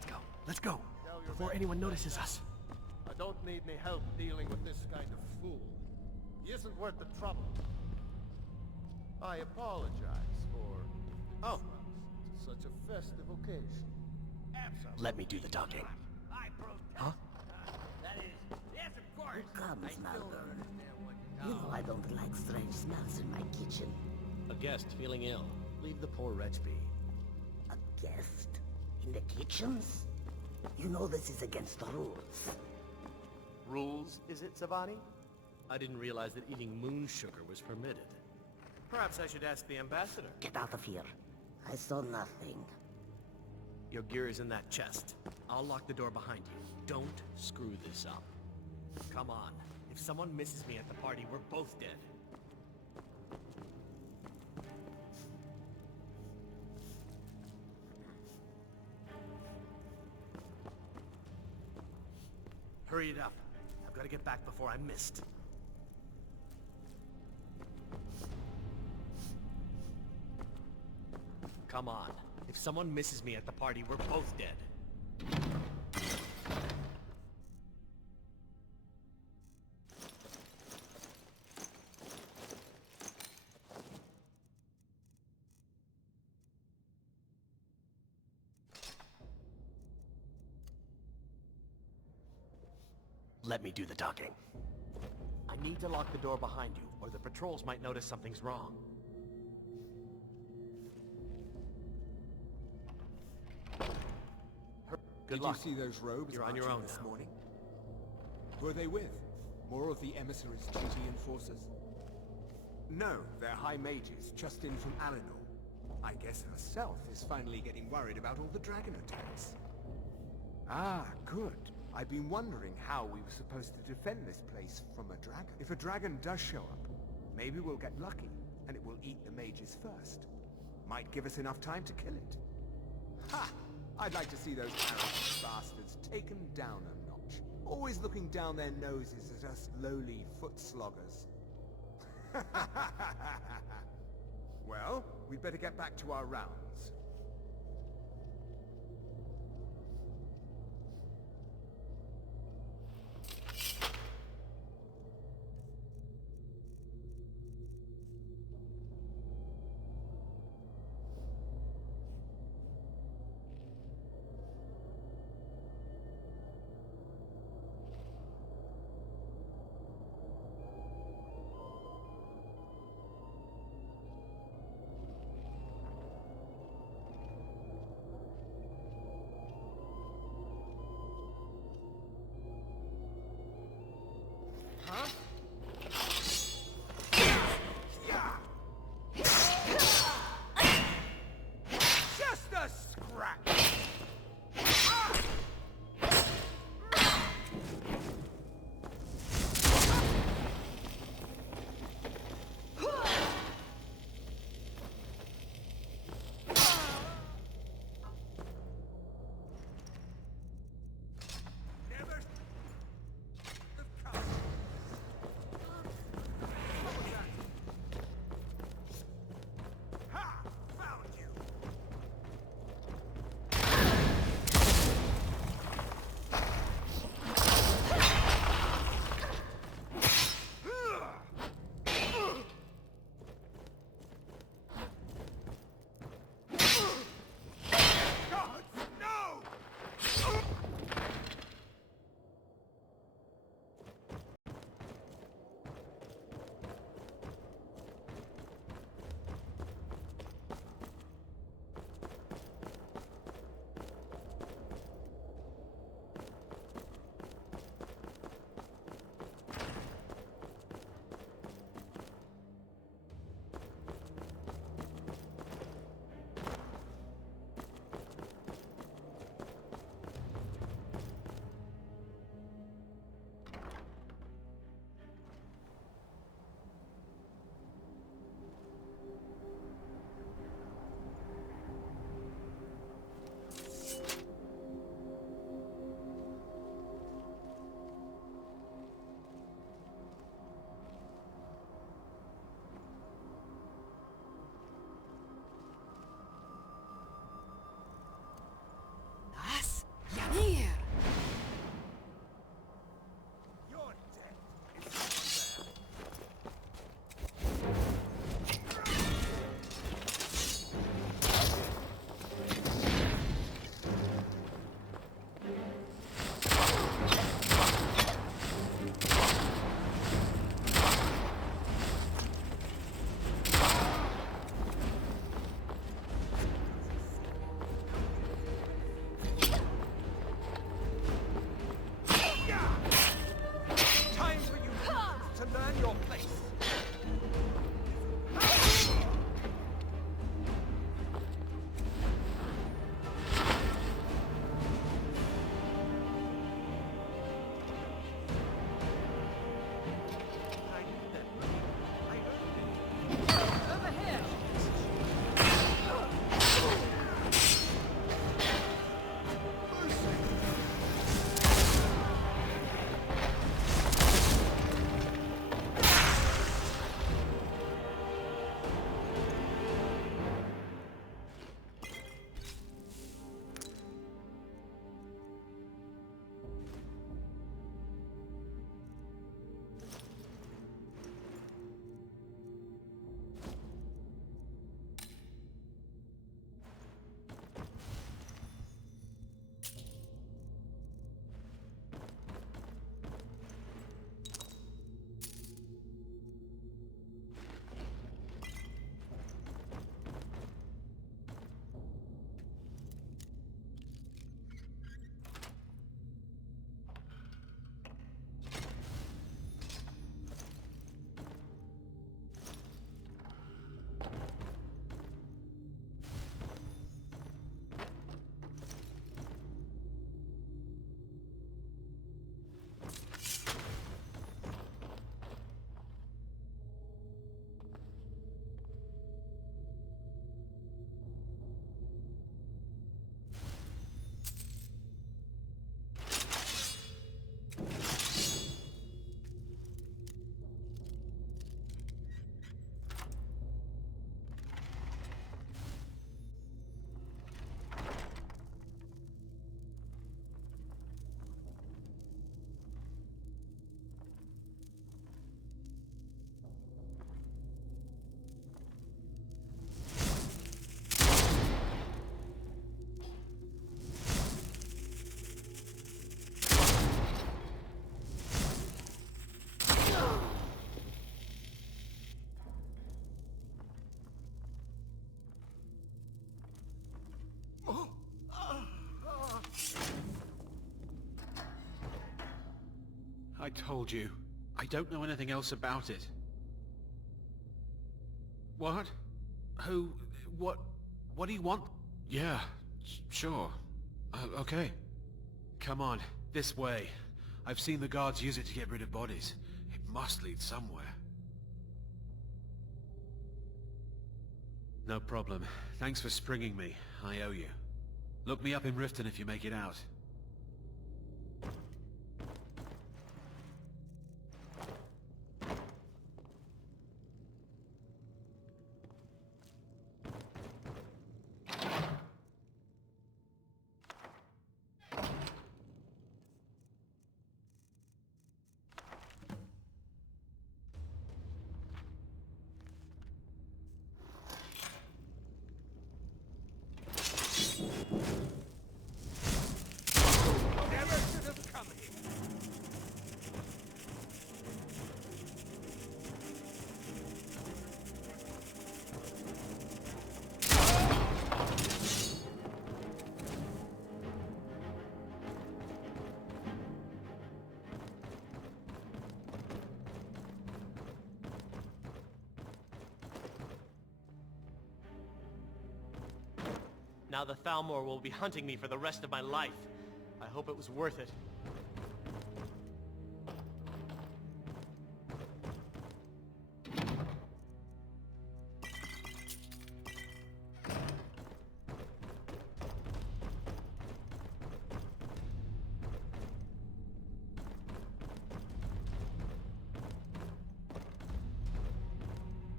Let's go! Before anyone notices us. I don't need any help dealing with this kind of fool. He isn't worth the trouble. I apologize for... Oh, to such a festive occasion. Let me do the talking. Huh? That is, yes, of course! Who comes, Malvern? You know I don't like strange smells in my kitchen. A guest feeling ill. Leave the poor wretch be. A guest? In the kitchens? You know this is against the rules. Rules, is it, Savani? I didn't realize that eating moon sugar was permitted. Perhaps I should ask the ambassador. Get out of here. I saw nothing. Your gear is in that chest. I'll lock the door behind you. Don't screw this up. Come on. If someone misses me at the party, we're both dead. Hurry it up. I've got to get back before I'm missed. Come on. If someone misses me at the party, we're both dead. Let me do the talking. I need to lock the door behind you, or the patrols might notice something's wrong. Good luck. Did you see those robes You're on your own this now. morning? Who are they with? More of the emissaries' duty enforcers? No, they're high mages, just in from Arendel. I guess herself is finally getting worried about all the dragon attacks. Ah, good. I've been wondering how we were supposed to defend this place from a dragon. If a dragon does show up, maybe we'll get lucky, and it will eat the mages first. Might give us enough time to kill it. Ha! I'd like to see those arrogant bastards taken down a notch. Always looking down their noses at us lowly foot sloggers. Well, we'd better get back to our rounds. Huh? Just a scratch! I told you. I don't know anything else about it. What? Who? What do you want? Yeah, sure. Okay. Come on, this way. I've seen the guards use it to get rid of bodies. It must lead somewhere. No problem. Thanks for springing me. I owe you. Look me up in Riften if you make it out. Never should have come here. Now the Thalmor will be hunting me for the rest of my life. I hope it was worth it.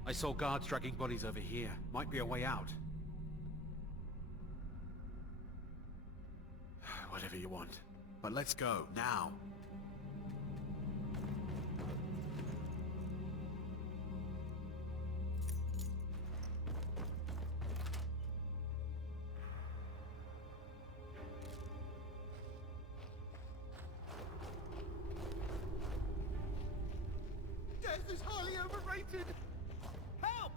I saw guards dragging bodies over here. Might be a way out. Whatever you want. But let's go, now. Death is highly overrated. Help!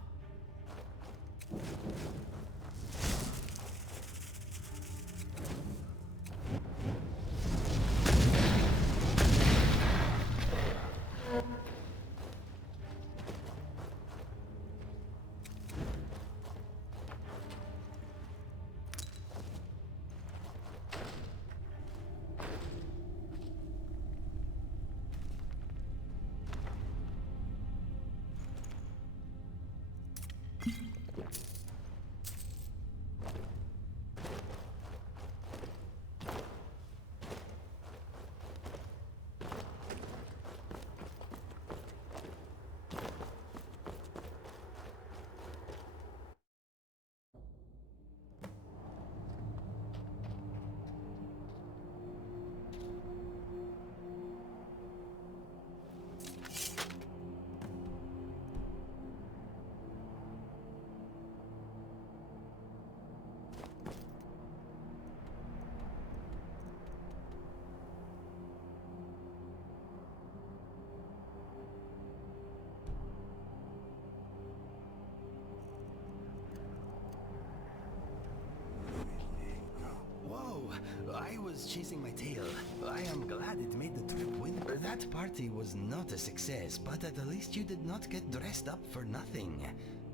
I was chasing my tail. I am glad it made the trip with... That party was not a success, but at the least you did not get dressed up for nothing.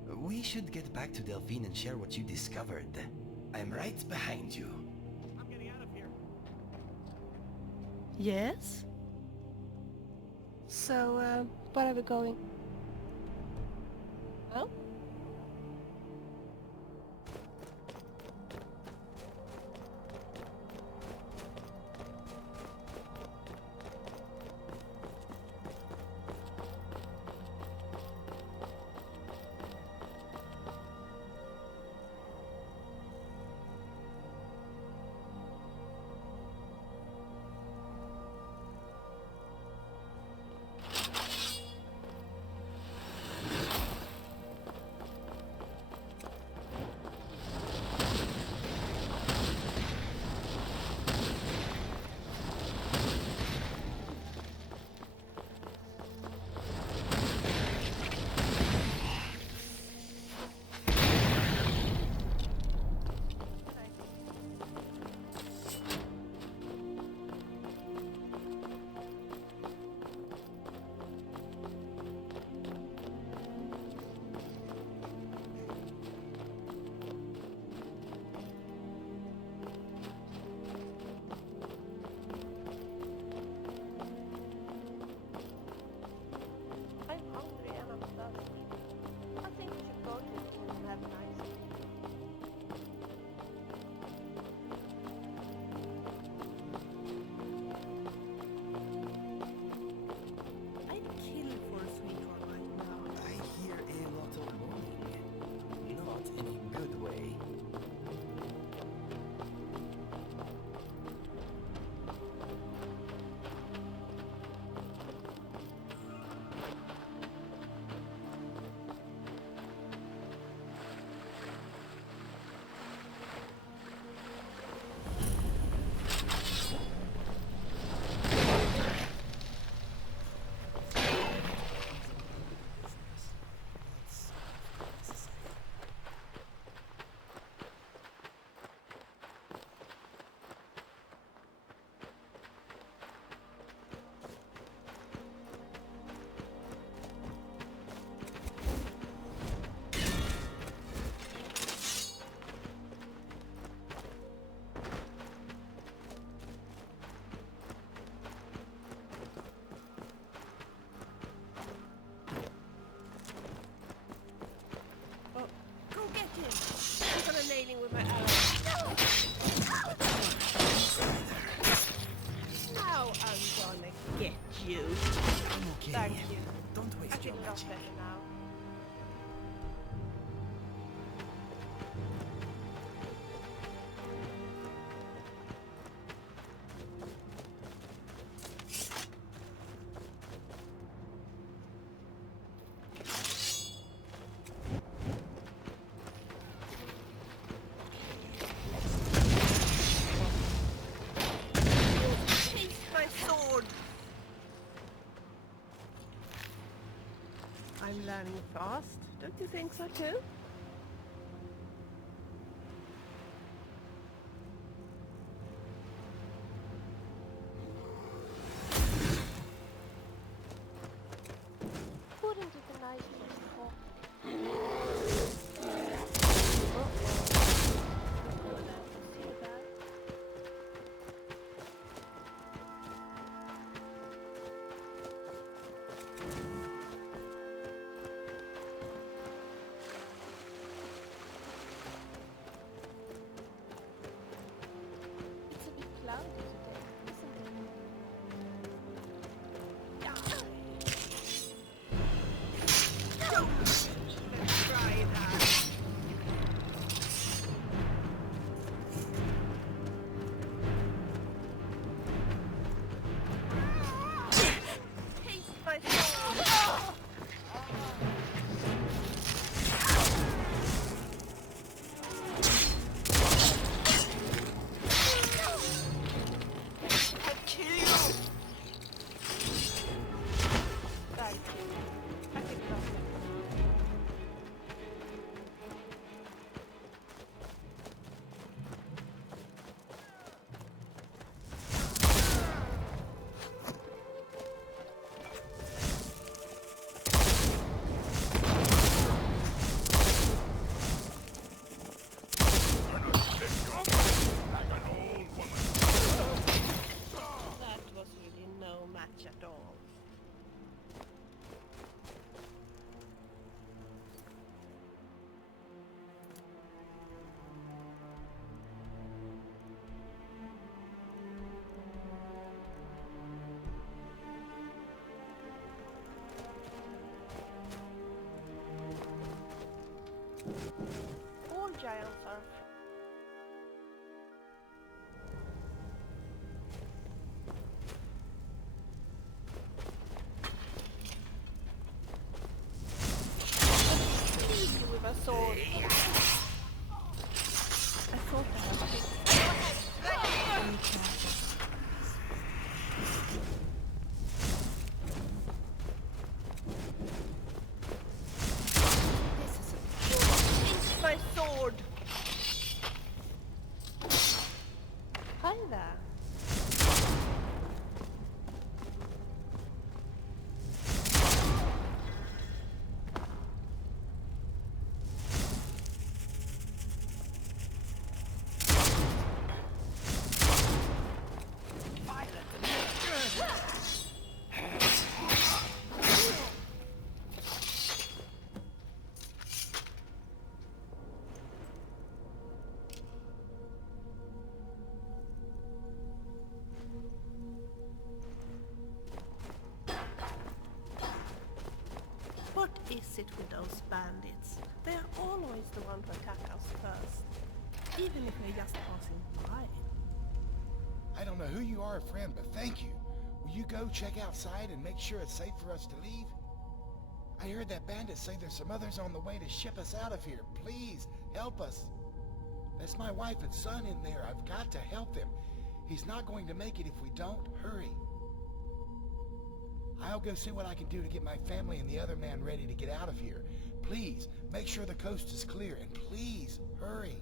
We should get back to Delphine and share what you discovered. I'm right behind you. I'm getting out of here. Yes? So, where are we going? Oh? learning fast. Don't you think so too? Wouldn't it be nice to talk? It's a bit cloudy today, isn't it? Let's try that. Taste my soul. I'll kill you. Thank you. I think that's it. That was really no match at all. All giants are with a sword. I thought that was It's my sword. Hi there. What is it with those bandits? They are always the one to attack us first, even if we're just passing by. I don't know who you are, friend, but thank you. Will you go check outside and make sure it's safe for us to leave? I heard that bandit say there's some others on the way to ship us out of here. Please, help us. That's my wife and son in there. I've got to help them. He's not going to make it if we don't. Hurry. I'll go see what I can do to get my family and the other man ready to get out of here. Please, make sure the coast is clear, and please, hurry.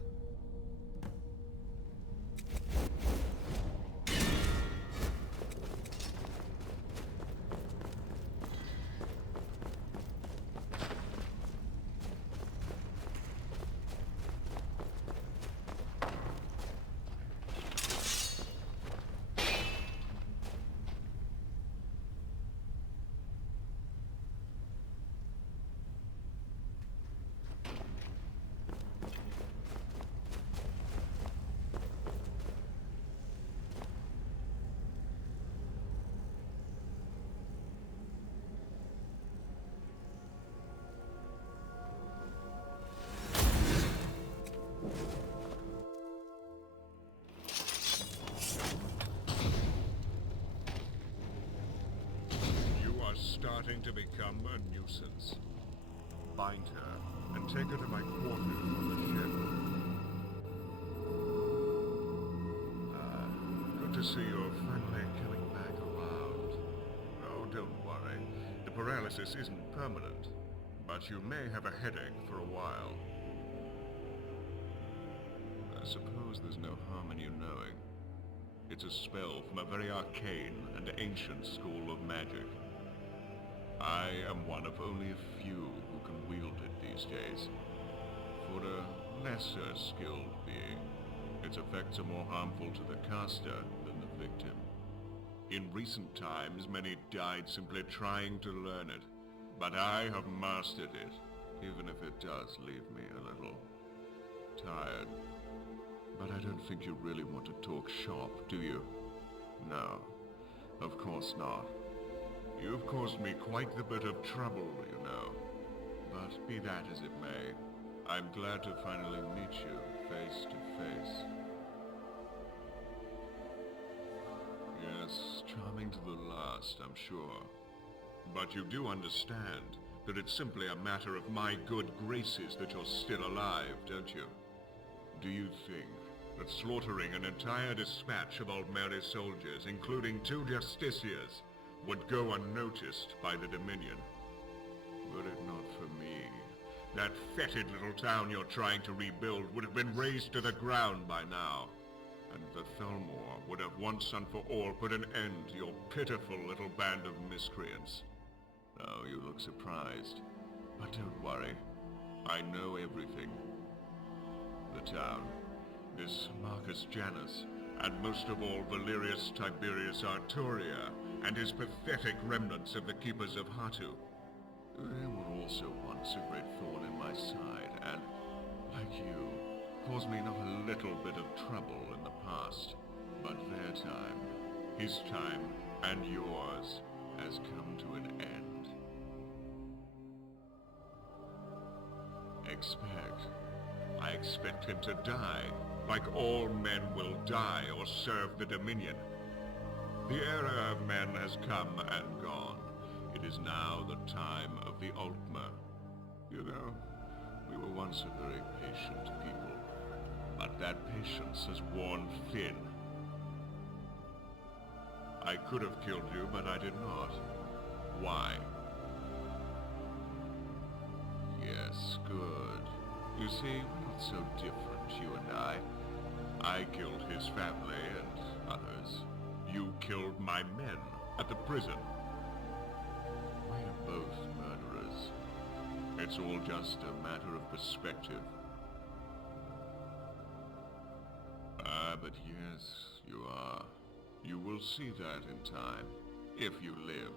Starting to become a nuisance. Bind her and take her to my quarters on the ship. Good to see you're finally coming back around. Oh, don't worry. The paralysis isn't permanent. But you may have a headache for a while. I suppose there's no harm in you knowing. It's a spell from a very arcane and ancient school of magic. I am one of only a few who can wield it these days. For a lesser skilled being, its effects are more harmful to the caster than the victim. In recent times, many died simply trying to learn it, but I have mastered it, even if it does leave me a little tired. But I don't think you really want to talk shop, do you? No, of course not. You've caused me quite the bit of trouble, you know. But be that as it may, I'm glad to finally meet you face to face. Yes, charming to the last, I'm sure. But you do understand that it's simply a matter of my good graces that you're still alive, don't you? Do you think that slaughtering an entire dispatch of Aldmeri soldiers, including 2 justiciars, would go unnoticed by the Dominion? Were it not for me, that fetid little town you're trying to rebuild would have been razed to the ground by now, and the Thalmor would have once and for all put an end to your pitiful little band of miscreants. Oh, you look surprised. But don't worry. I know everything. The town, this Marcus Janus, and most of all Valerius Tiberius Arturia, and his pathetic remnants of the Keepers of Hatu. They were also once a great thorn in my side, and, like you, caused me not a little bit of trouble in the past. But their time, his time, and yours, has come to an end. I expect him to die, like all men will die or serve the Dominion. The era of men has come and gone. It is now the time of the Altmer. You know, we were once a very patient people, but that patience has worn thin. I could have killed you, but I did not. Why? Yes, good. You see, we're not so different, you and I. I killed his family and others. You killed my men at the prison. We're both murderers. It's all just a matter of perspective. Ah, but yes, you are. You will see that in time, if you live.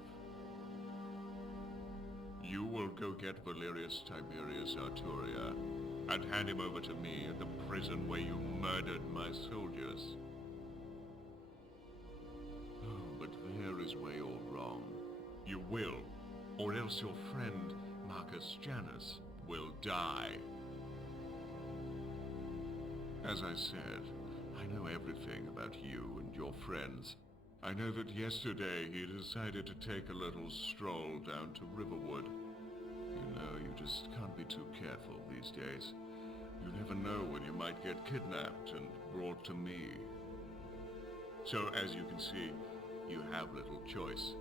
You will go get Valerius Tiberius Arturia, and hand him over to me at the prison where you murdered my soldiers. Oh, but there is where you're wrong. You will, or else your friend, Marcus Janus, will die. As I said, I know everything about you and your friends. I know that yesterday he decided to take a little stroll down to Riverwood. You know, you just can't be too careful these days. You never know when you might get kidnapped and brought to me. So, as you can see, you have little choice.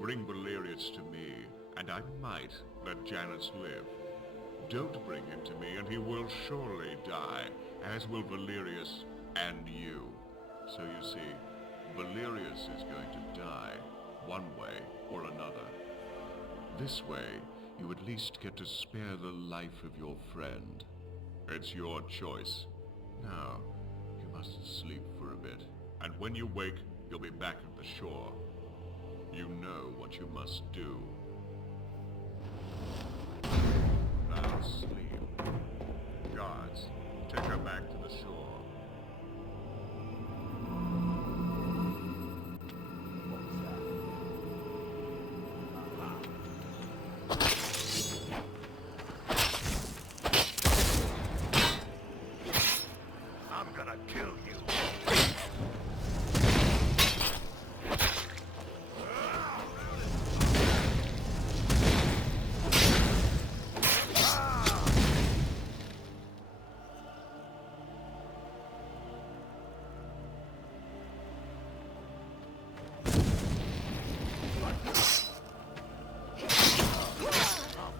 Bring Valerius to me, and I might let Janus live. Don't bring him to me, and he will surely die, as will Valerius and you. So you see, Valerius is going to die, one way or another. This way, you at least get to spare the life of your friend. It's your choice. Now, you must sleep for a bit, and when you wake, you'll be back at the shore. You know what you must do. Now sleep. Guards, take her back to the shore.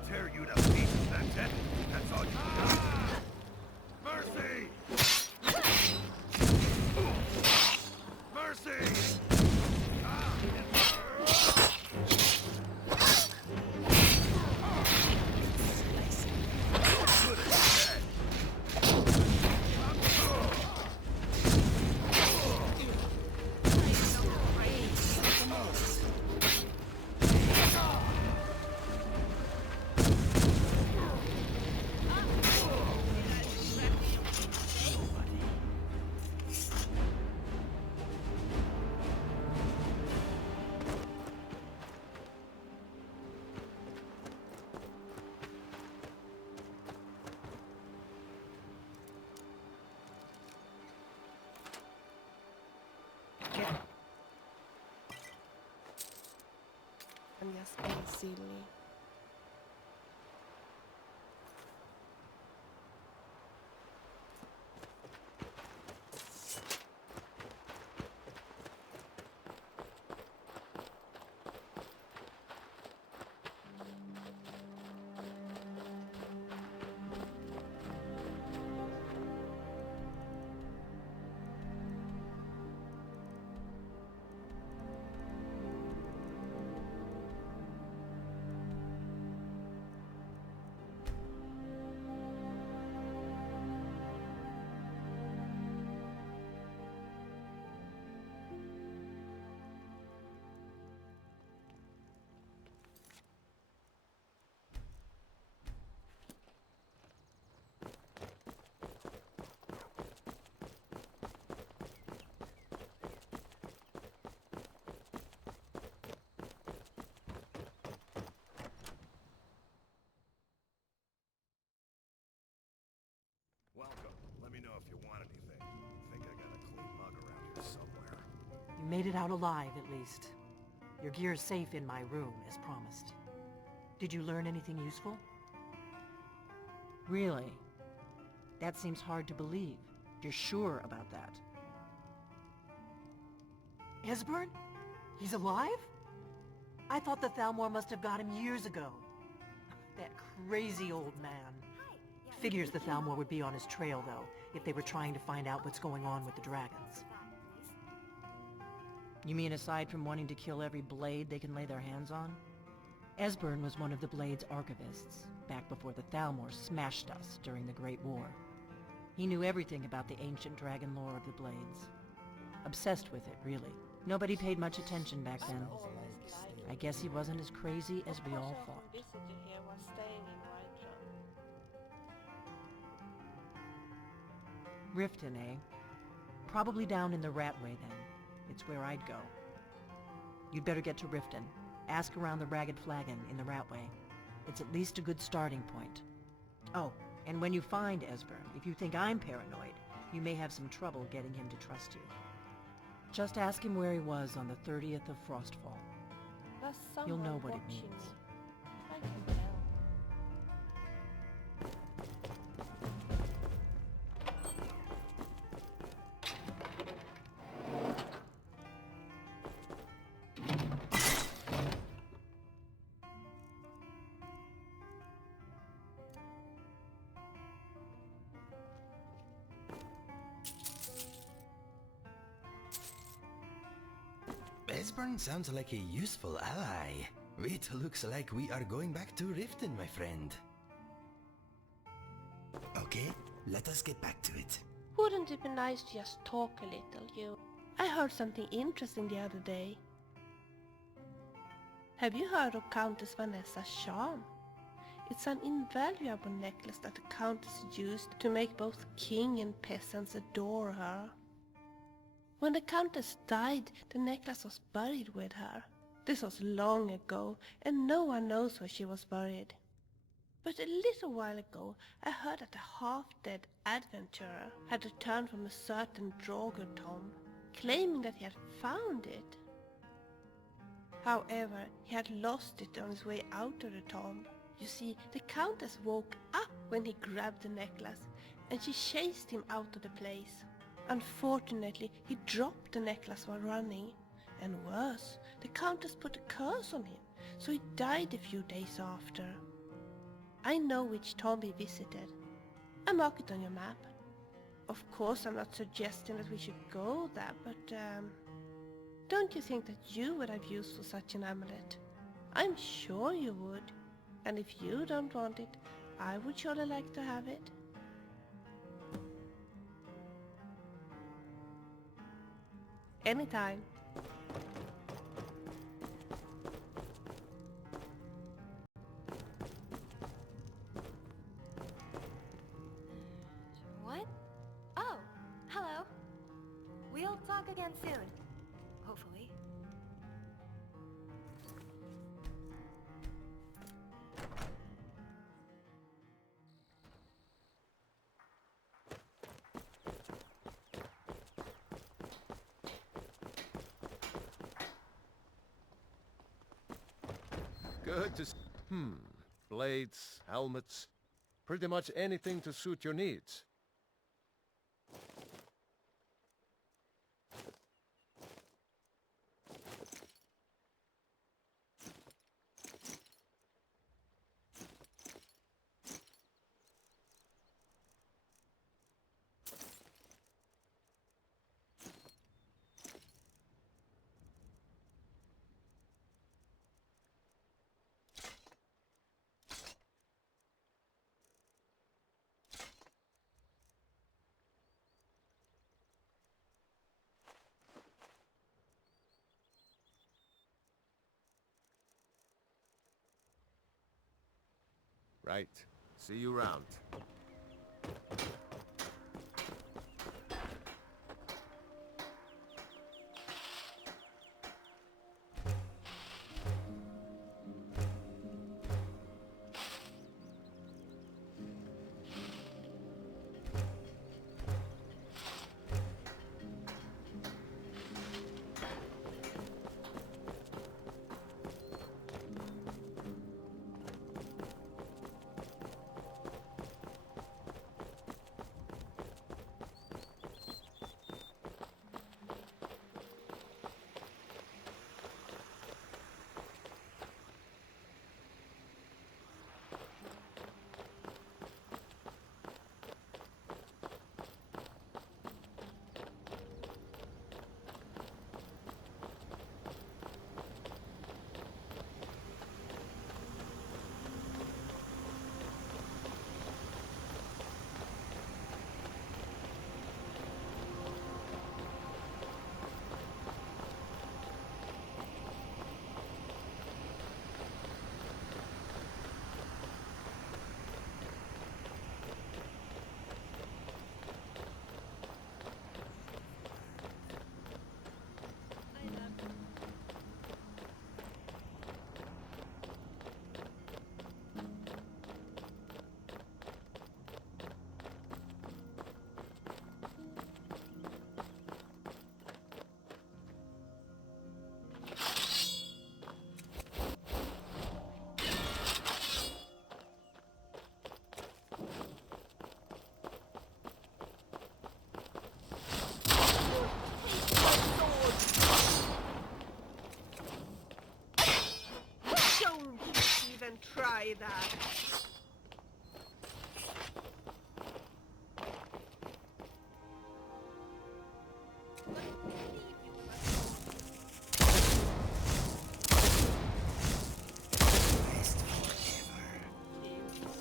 Tear you to silly. Welcome. Let me know if you want anything. Think I got a clean mug around here somewhere. You made it out alive, at least. Your gear's safe in my room, as promised. Did you learn anything useful? Really? That seems hard to believe. You're sure about that? Esbern? He's alive? I thought the Thalmor must have got him years ago. That crazy old man. Figures the Thalmor would be on his trail, though, if they were trying to find out what's going on with the dragons. You mean aside from wanting to kill every blade they can lay their hands on? Esbern was one of the Blade's archivists, back before the Thalmor smashed us during the Great War. He knew everything about the ancient dragon lore of the Blades. Obsessed with it, really. Nobody paid much attention back then. I guess he wasn't as crazy as we all thought. Riften, eh? Probably down in the Ratway, then. It's where I'd go. You'd better get to Riften. Ask around the Ragged Flagon in the Ratway. It's at least a good starting point. Oh, and when you find Esbern, if you think I'm paranoid, you may have some trouble getting him to trust you. Just ask him where he was on the 30th of Frostfall. You'll know what it means. I can tell. Esbern sounds like a useful ally. It looks like we are going back to Riften, my friend. Okay, let us get back to it. Wouldn't it be nice to just talk a little, you? I heard something interesting the other day. Have you heard of Countess Vanessa's charm? It's an invaluable necklace that the Countess used to make both king and peasants adore her. When the Countess died, the necklace was buried with her. This was long ago, and no one knows where she was buried. But a little while ago, I heard that a half-dead adventurer had returned from a certain Draugr tomb, claiming that he had found it. However, he had lost it on his way out of the tomb. You see, the Countess woke up when he grabbed the necklace, and she chased him out of the place. Unfortunately, he dropped the necklace while running, and worse, the Countess put a curse on him, so he died a few days after. I know which tomb he visited. I mark it on your map. Of course, I'm not suggesting that we should go there, but don't you think that you would have use for such an amulet? I'm sure you would, and if you don't want it, I would surely like to have it. Anytime. What? Oh, hello. We'll talk again soon. Hopefully. Good to blades, helmets, pretty much anything to suit your needs. Right. See you around. Try that.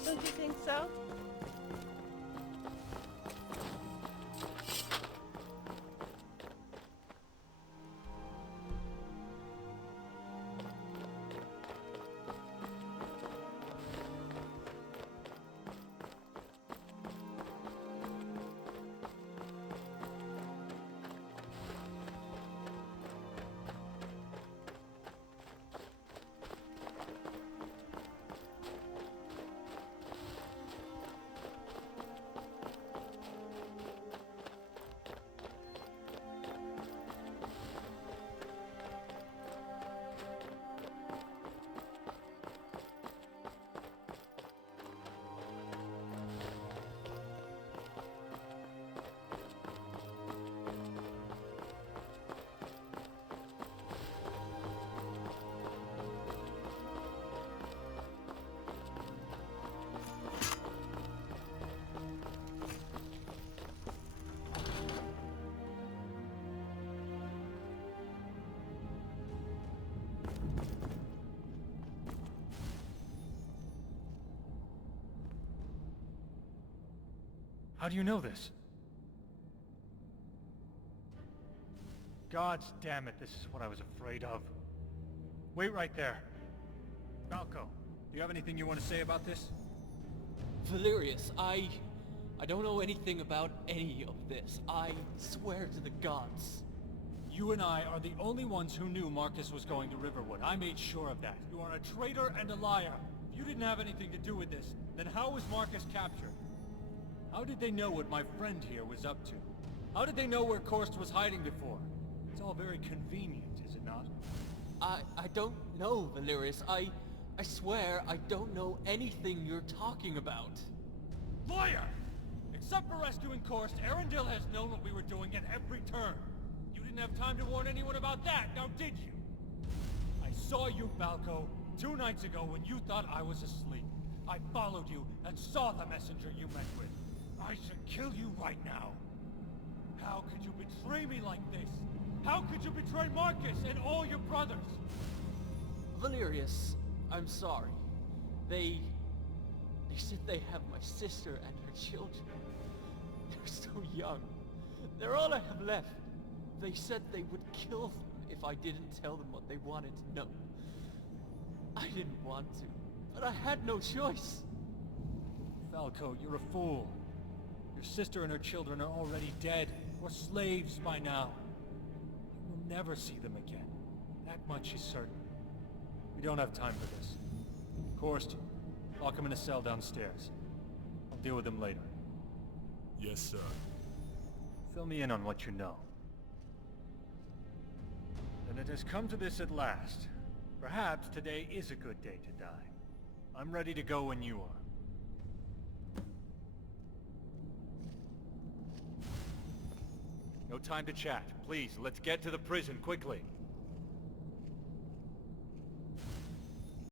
Don't you think so? How do you know this? God damn it, this is what I was afraid of. Wait right there. Falco, do you have anything you want to say about this? Valerius, I don't know anything about any of this. I swear to the gods. You and I are the only ones who knew Marcus was going to Riverwood. I made sure of that. You are a traitor and a liar. If you didn't have anything to do with this, then how was Marcus captured? How did they know what my friend here was up to? How did they know where Korst was hiding before? It's all very convenient, is it not? I don't know, Valerius. I swear I don't know anything you're talking about. Liar! Except for rescuing Korst, Arendel has known what we were doing at every turn. You didn't have time to warn anyone about that, now did you? I saw you, Falco, 2 nights ago when you thought I was asleep. I followed you and saw the messenger you met with. I should kill you right now. How could you betray me like this? How could you betray Marcus and all your brothers? Valerius, I'm sorry. They said they have my sister and her children. They're so young. They're all I have left. They said they would kill them if I didn't tell them what they wanted to know. I didn't want to, but I had no choice. Falco, you're a fool. Your sister and her children are already dead, or slaves by now. You will never see them again. That much is certain. We don't have time for this. Korst, lock him in a cell downstairs. I'll deal with him later. Yes, sir. Fill me in on what you know. Then it has come to this at last. Perhaps today is a good day to die. I'm ready to go when you are. No time to chat. Please, let's get to the prison quickly.